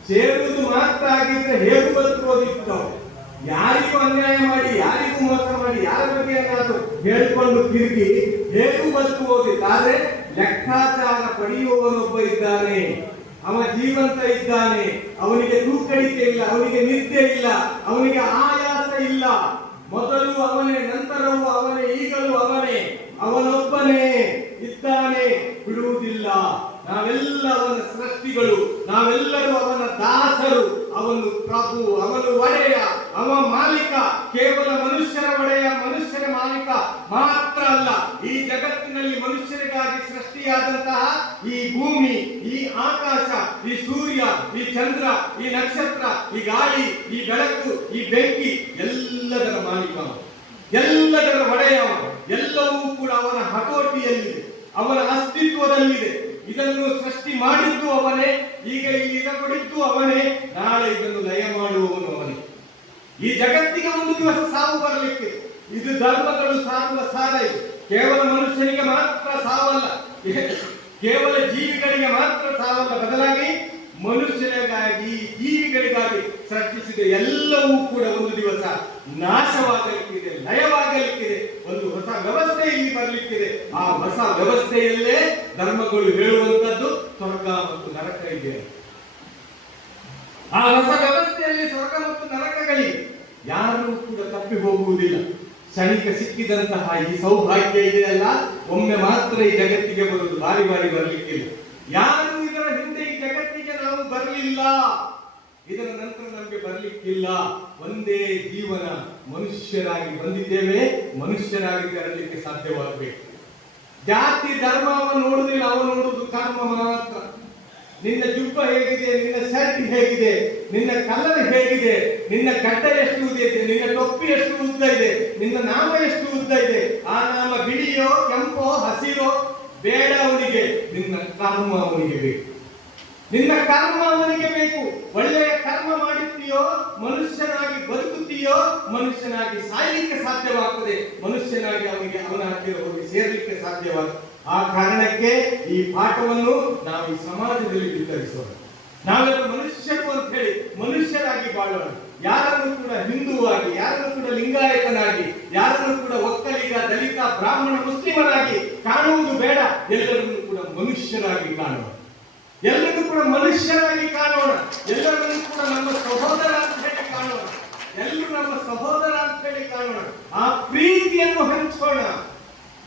ಸೇರುವುದು ಮಾತ್ರ ಆಗಿದ್ರೆ ಹೇಗೂ ಬದುಕೋದಿತ್ತು. ಯಾರಿಗೂ ಅನ್ಯಾಯ ಮಾಡಿ, ಯಾರಿಗೂ ಮೋಸ ಮಾಡಿ, ಯಾರ ಬಗ್ಗೆ ಏನಾದ್ರು ಹೇಳ್ಕೊಂಡು ತಿರುಗಿ ಹೇಗೂ ಬದುಕುವುದಿತ್ತು. ಆದ್ರೆ ಲೆಕ್ಕಾಚಾರ ಪಡೆಯುವವನೊಬ್ಬ ಇದ್ದಾನೆ, ಅವ ಜೀವಂತ ಇದ್ದಾನೆ. ಅವನಿಗೆ ತೂಕಡಿಕೆ ಇಲ್ಲ, ಅವನಿಗೆ ನಿದ್ದೆ ಇಲ್ಲ, ಅವನಿಗೆ ಆಯಾಸ ಇಲ್ಲ. ಮೊದಲು ಅವನೇ, ನಂತರವೂ ಅವನೇ, ಈಗಲೂ ಅವನೇ. ಅವನೊಬ್ಬ ವ್ಯಕ್ತಿಗಳು, ನಾವೆಲ್ಲರೂ ಅವನ ದಾಸರು. ಅವನು ಪ್ರಭು, ಅವನು ಒಡೆಯ, ಅವ ಮಾಲೀಕ. ಕೇವಲ ಮನುಷ್ಯರ ಒಡೆಯ, ಮನುಷ್ಯರ ಮಾಲೀಕ ಮಾತ್ರ ಅಲ್ಲ, ಈ ಜಗತ್ತಿನಲ್ಲಿ ಮನುಷ್ಯರಿಗಾಗಿ ಸೃಷ್ಟಿಯಾದಂತಹ ಈ ಭೂಮಿ, ಈ ಆಕಾಶ, ಈ ಸೂರ್ಯ, ಈ ಚಂದ್ರ, ಈ ನಕ್ಷತ್ರ, ಈ ಗಾಳಿ, ಈ ಬೆಳಕು, ಈ ಬೆಂಕಿ, ಎಲ್ಲದರ ಮಾಲೀಕ, ಎಲ್ಲದರ ಒಡೆಯ. ಎಲ್ಲವೂ ಕೂಡ ಅವನ ಹತೋಟಿಯಲ್ಲಿದೆ, ಅವನ ಅಸ್ತಿತ್ವದಲ್ಲಿದೆ. ಇದನ್ನು ಸೃಷ್ಟಿ ಮಾಡಿದ್ದು ಅವನೇ, ಈಗ ಇರಪಡಿದ್ದು ಅವನೇ, ನಾಳೆ ಇದನ್ನು ಲಯ ಮಾಡುವವನು ಅವನೇ. ಈ ಜಗತ್ತಿಗೆ ಒಂದು ದಿವಸ ಸಾವು ಬರಲಿಕ್ಕೆ, ಇದು ಧರ್ಮಗಳು ಸಾರುವ ಸಾರ. ಇದು ಕೇವಲ ಮನುಷ್ಯನಿಗೆ ಮಾತ್ರ ಸಾವಲ್ಲ, ಕೇವಲ ಜೀವಿಗಳಿಗೆ ಮಾತ್ರ ಸಾವಲ್ಲ, ಬದಲಾಗಿ ಮನುಷ್ಯನಿಗಾಗಿ, ಜೀವಿಗಳಿಗಾಗಿ ಸೃಷ್ಟಿಸಿದ ಎಲ್ಲವೂ ಕೂಡ ಒಂದು ದಿವಸ ನಾಶವಾಗಲಿಕ್ಕಿದೆ, ಲಯವಾಗಲಿಕ್ಕಿದೆ. ಒಂದು ಹೊಸ ವ್ಯವಸ್ಥೆ ಇಲ್ಲಿ ಬರಲಿಕ್ಕಿದೆ. ಆ ಹೊಸ ವ್ಯವಸ್ಥೆಯಲ್ಲೇ ಧರ್ಮಗಳು ಹೇಳುವಂತದ್ದು ಸ್ವರ್ಗ ಮತ್ತು ನರಕ ಇದೆ. ಆ ಹೊಸ ವ್ಯವಸ್ಥೆಯಲ್ಲಿ ಸ್ವರ್ಗ ಮತ್ತು ನರಕಗಳಿಗೆ ಯಾರೂ ಕೂಡ ತಪ್ಪಿ ಹೋಗುವುದಿಲ್ಲ. ಕ್ಷಣಿಕ ಸಿಕ್ಕಿದಂತಹ ಈ ಸೌಭಾಗ್ಯ ಇದೆಯಲ್ಲ, ಒಮ್ಮೆ ಮಾತ್ರ ಈ ಜಗತ್ತಿಗೆ ಬರುವುದು, ಬಾರಿ ಬಾರಿ ಬರಲಿಕ್ಕಿಲ್ಲ. ಯಾರು ಇದರ ಹಿಂದೆ ಈ ಜಗತ್ತಿಗೆ ನಾವು ಬರಲಿಲ್ಲ, ಇದರ ನಂತರ ನಮಗೆ ಬರಲಿಕ್ಕಿಲ್ಲ. ಒಂದೇ ಜೀವನ, ಮನುಷ್ಯರಾಗಿ ಬಂದಿದ್ದೇವೆ, ಮನುಷ್ಯರಾಗಿ ತೆರಳಲಿಕ್ಕೆ ಸಾಧ್ಯವಾಗಬೇಕು. ಜಾತಿ ಧರ್ಮ ಅವ ನೋಡುವುದಿಲ್ಲ, ಅವ ನೋಡುವುದು ಕರ್ಮ ಮಾತ್ರ. ನಿನ್ನ ಜುಬ್ಬ ಹೇಗಿದೆ, ನಿನ್ನ ಶರ್ಟ್ ಹೇಗಿದೆ, ನಿನ್ನ ಕಲರ್ ಹೇಗಿದೆ, ನಿನ್ನ ಗಡ್ಡ ಎಷ್ಟು ಉದ್ದ ಇದೆ, ನಿನ್ನ ಟೊಪ್ಪಿ ಎಷ್ಟು ಉದ್ದ ಇದೆ, ನಿನ್ನ ನಾಮ ಎಷ್ಟು ಉದ್ದ ಇದೆ, ಆ ನಾಮ ಬಿಳಿಯೋ ಕೆಂಪೋ ಹಸಿರೋ ಬೇಡ ಅವನಿಗೆ, ನಿನ್ನ ಕರ್ಮ ಅವನಿಗೆ ಬೇಕು. ನಿನ್ನ ಕರ್ಮ ಅವನಿಗೆ ಬೇಕು. ಒಳ್ಳೆಯ ಕರ್ಮ ಮಾಡುತ್ತೀಯೋ, ಮನುಷ್ಯನಾಗಿ ಬದುಕುತ್ತೀಯೋ, ಮನುಷ್ಯನಾಗಿ ಸಾಯಲಿಕ್ಕೆ ಸಾಧ್ಯವಾಗ್ತದೆ, ಮನುಷ್ಯನಾಗಿ ಅವನಿಗೆ ಅವನ ಹತ್ತಿರ ಹೋಗಿ ಸೇರ್ಲಿಕ್ಕೆ ಸಾಧ್ಯವಾಗ್ತದೆ. ಆ ಕಾರಣಕ್ಕೆ ಈ ಪಾಠವನ್ನು ನಾವು ಈ ಸಮಾಜದಲ್ಲಿ ವಿತರಿಸೋಣ. ನಾವೆಲ್ಲ ಮನುಷ್ಯರು ಅಂತ ಹೇಳಿ ಮನುಷ್ಯರಾಗಿ ಬಾಳೋಣ. ಯಾರನ್ನು ಕೂಡ ಹಿಂದೂವಾಗಿ, ಯಾರನ್ನು ಕೂಡ ಲಿಂಗಾಯತನಾಗಿ, ಯಾರನ್ನು ಕೂಡ ಒಕ್ಕಲಿಗ, ದಲಿತ, ಬ್ರಾಹ್ಮಣ, ಮುಸ್ಲಿಮನಾಗಿ ಕಾಣುವುದು ಬೇಡ. ಎಲ್ಲರನ್ನು ಕೂಡ ಮನುಷ್ಯರಾಗಿ ಕಾಣೋಣ, ಎಲ್ಲರೂ ಕೂಡ ಮನುಷ್ಯರಾಗಿ ಕಾಣೋಣ. ಎಲ್ಲರನ್ನು ಕೂಡ ನಮ್ಮ ಸಹೋದರ ಅಂತ ಹೇಳಿ ಕಾಣೋಣ, ಎಲ್ಲರೂ ನಮ್ಮ ಸಹೋದರ ಅಂತ ಹೇಳಿ ಕಾಣೋಣ. ಆ ಪ್ರೀತಿಯನ್ನು ಹಂಚೋಣ.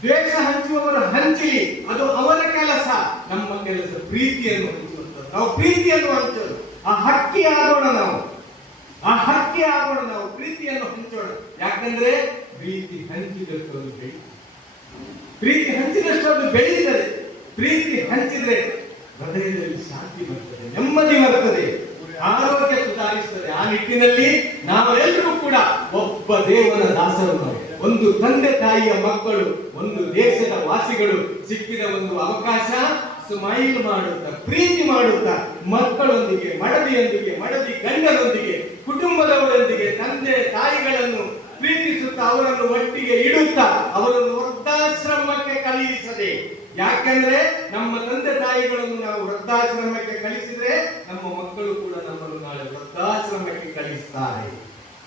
ದ್ವೇಷ ಹಂಚುವವರು ಹಂಚಲಿ, ಅದು ಅವರ ಕೆಲಸ. ನಮ್ಮ ಕೆಲಸ ಪ್ರೀತಿಯನ್ನು ಹಂಚುವಂಥದ್ದು. ನಾವು ಪ್ರೀತಿಯನ್ನು ಹಂಚೋಣ. ಆ ಹಕ್ಕಿ ಆಗೋಣ ನಾವು, ಆ ಹಕ್ಕಿ ಆಗೋಣ ನಾವು, ಪ್ರೀತಿಯನ್ನು ಹಂಚೋಣ. ಯಾಕಂದ್ರೆ ಪ್ರೀತಿ ಹಂಚಿದಷ್ಟು ಅದು ಬೆಳೀತದೆ, ಪ್ರೀತಿ ಹಂಚಿದಷ್ಟು ಅದು ಬೆಳೀತದೆ. ಪ್ರೀತಿ ಹಂಚಿದ್ರೆ ಹೃದಯದಲ್ಲಿ ಶಾಂತಿ ಬರ್ತದೆ, ನೆಮ್ಮದಿ ಬರ್ತದೆ, ಆರೋಗ್ಯ ಸುಧಾರಿಸ್ತದೆ. ಆ ನಿಟ್ಟಿನಲ್ಲಿ ನಾವೆಲ್ಲರೂ ಕೂಡ ಒಬ್ಬ ದೇವನ ದಾಸರು. ನಾವು ಒಂದು ತಂದೆ ತಾಯಿಯ ಮಕ್ಕಳು, ಒಂದು ದೇಶದ ವಾಸಿಗಳು. ಸಿಕ್ಕಿದ ಒಂದು ಅವಕಾಶ ಸ್ಮೈಲ್ ಮಾಡುತ್ತಾ, ಪ್ರೀತಿ ಮಾಡುತ್ತಾ, ಮಕ್ಕಳೊಂದಿಗೆ, ಮಡದಿಯೊಂದಿಗೆ, ಮಡದಿ ಗಂಡರೊಂದಿಗೆ, ಕುಟುಂಬದವರೊಂದಿಗೆ, ತಂದೆ ತಾಯಿಗಳನ್ನು ಪ್ರೀತಿಸುತ್ತಾ, ಅವರನ್ನು ಒಟ್ಟಿಗೆ ಇಡುತ್ತಾ, ಅವರನ್ನು ವೃದ್ಧಾಶ್ರಮಕ್ಕೆ ಕಳುಹಿಸದೆ. ಯಾಕಂದ್ರೆ ನಮ್ಮ ತಂದೆ ತಾಯಿಗಳನ್ನು ನಾವು ವೃದ್ಧಾಶ್ರಮಕ್ಕೆ ಕಳಿಸಿದ್ರೆ ನಮ್ಮ ಮಕ್ಕಳು ಕೂಡ ನಮ್ಮನ್ನು ನಾಳೆ ವೃದ್ಧಾಶ್ರಮಕ್ಕೆ ಕಳಿಸ್ತಾರೆ.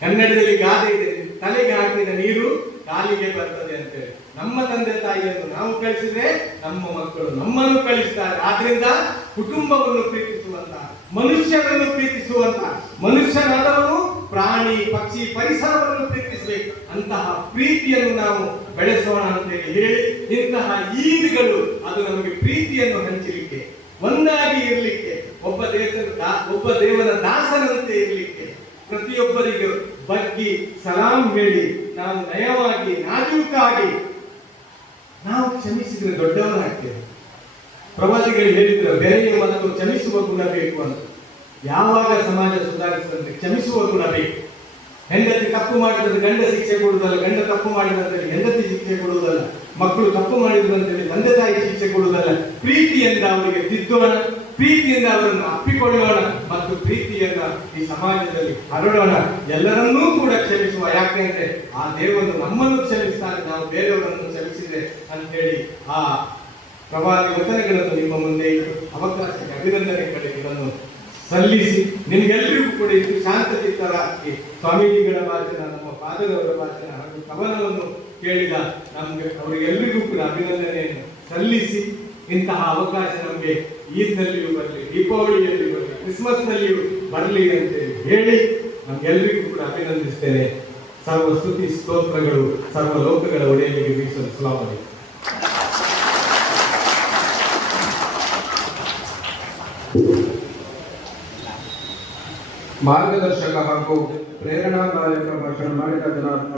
ಕನ್ನಡದಲ್ಲಿ ಗಾದೆ ಇದೆ, ತಲೆಗೆ ಹಾಕಿದ ನೀರು ಕಾಲಿಗೆ ಬರ್ತದೆ ಅಂತೇಳಿ. ನಮ್ಮ ತಂದೆ ತಾಯಿಯನ್ನು ನಾವು ಕಳಿಸಿದ್ರೆ ನಮ್ಮ ಮಕ್ಕಳು ನಮ್ಮನ್ನು ಕಳಿಸ್ತಾರೆ. ಆದ್ರಿಂದ ಕುಟುಂಬವನ್ನು ಪ್ರೀತಿಸುವಂತ, ಮನುಷ್ಯರನ್ನು ಪ್ರೀತಿಸುವಂತ, ಮನುಷ್ಯನಾದವನು ಪ್ರಾಣಿ ಪಕ್ಷಿ ಪರಿಸರವನ್ನು ಪ್ರೀತಿಸಬೇಕು. ಅಂತಹ ಪ್ರೀತಿಯನ್ನು ನಾವು ಬೆಳೆಸೋಣ ಅಂತೇಳಿ ಹೇಳಿ, ಇಂತಹ ಈದ್ಗಳು ಅದು ನಮಗೆ ಪ್ರೀತಿಯನ್ನು ಹಂಚಲಿಕ್ಕೆ, ಒಂದಾಗಿ ಇರಲಿಕ್ಕೆ, ಒಬ್ಬ ದೇವನ ದಾಸನಂತೆ ಇರಲಿಕ್ಕೆ, ಪ್ರತಿಯೊಬ್ಬರಿಗೂ ಬಗ್ಗಿ ಸಲಾಂ ಹೇಳಿ, ನಾವು ನಯವಾಗಿ, ನಾಜೂಕಾಗಿ ನಾವು ಕ್ಷಮಿಸಿದ್ರೆ ದೊಡ್ಡವರಾಗ್ತೇವೆ. ಪ್ರವಾದಿಗಳು ಹೇಳಿದ್ರು, ಬೇರೆಯ ಮತ್ತು ಕ್ಷಮಿಸುವ ಗುಣ ಬೇಕು ಅಂತ. ಯಾವಾಗ ಸಮಾಜ ಸುಧಾರಿಸಿದ್ರೆ ಕ್ಷಮಿಸುವ ಗುಣ ಬೇಕು. ಹೆಂಡತಿ ತಪ್ಪು ಮಾಡಿದ್ರೆ ಗಂಡ ಶಿಕ್ಷೆ ಕೊಡುವುದಲ್ಲ, ಗಂಡ ತಪ್ಪು ಮಾಡಿದಂತೇಳಿ ಹೆಂಡತಿ ಶಿಕ್ಷೆ ಕೊಡುವುದಲ್ಲ, ಮಕ್ಕಳು ತಪ್ಪು ಮಾಡಿದ್ರು ಅಂತೇಳಿ ತಂದೆ ತಾಯಿ ಶಿಕ್ಷೆ ಕೊಡುವುದಲ್ಲ. ಪ್ರೀತಿಯಿಂದ ಅವರಿಗೆ ತಿದ್ದೋಣ, ಪ್ರೀತಿಯಿಂದ ಅವರನ್ನು ಅಪ್ಪಿಕೊಳ್ಳೋಣ ಮತ್ತು ಪ್ರೀತಿಯನ್ನ ಈ ಸಮಾಜದಲ್ಲಿ ಹರಡೋಣ. ಎಲ್ಲರನ್ನೂ ಕೂಡ ಕ್ಷಮಿಸುವ. ಯಾಕೆಂದ್ರೆ ಆ ದೇವರು ನಮ್ಮನ್ನು ಕ್ಷಮಿಸ್ತಾನೆ, ನಾವು ಬೇರೆಯವರನ್ನು ಕ್ಷಮಿಸಿದೆ ಅಂತ ಹೇಳಿ ಆ ಪ್ರವಾದಿ ವಚನಗಳನ್ನು ನಿಮ್ಮ ಮುಂದೆ ಅವಕಾಶಕ್ಕೆ ಅಭಿನಂದನೆ ಕಡೆಗಳನ್ನು ಸಲ್ಲಿಸಿ, ನಿಮಗೆಲ್ಲರಿಗೂ ಕೂಡ ಇದು ಶಾಂತಚಿತ್ತರಾಗಿ ಸ್ವಾಮೀಜಿಗಳ ವಾಚನ, ನಮ್ಮ ಪಾದರವರ ವಾಚನ ಹಾಗೂ ಕವನವನ್ನು ಕೇಳಿದ ನಮ್ಗೆ ಅವರಿಗೆಲ್ಲರಿಗೂ ಕೂಡ ಅಭಿನಂದನೆಯನ್ನು ಸಲ್ಲಿಸಿ, ಇಂತಹ ಅವಕಾಶ ನಮಗೆ ಈದ್ನಲ್ಲಿಯೂ ಬರಲಿ, ದೀಪಾವಳಿಯಲ್ಲಿಯೂ ಬರಲಿ, ಕ್ರಿಸ್ಮಸ್ನಲ್ಲಿಯೂ ಬರಲಿ ಅಂತ ಹೇಳಿ ನಮ್ಗೆಲ್ಲರಿಗೂ ಕೂಡ ಅಭಿನಂದಿಸ್ತೇನೆ. ಸರ್ವ ಸ್ತುತಿ ಸ್ತೋತ್ರಗಳು ಸರ್ವ ಲೋಕಗಳ ಒಡೆಯನಿಗೆ ಮೀಸಲು. ಸಲಾಮ್ ಅಲೈಕುಂ. ಮಾರ್ಗದರ್ಶಕ ಹಾಗೂ ಪ್ರೇರಣಾದಾಯಕ ಭಾಷಣ ಮಾಡಿದ ಜನಾರ್ದನ್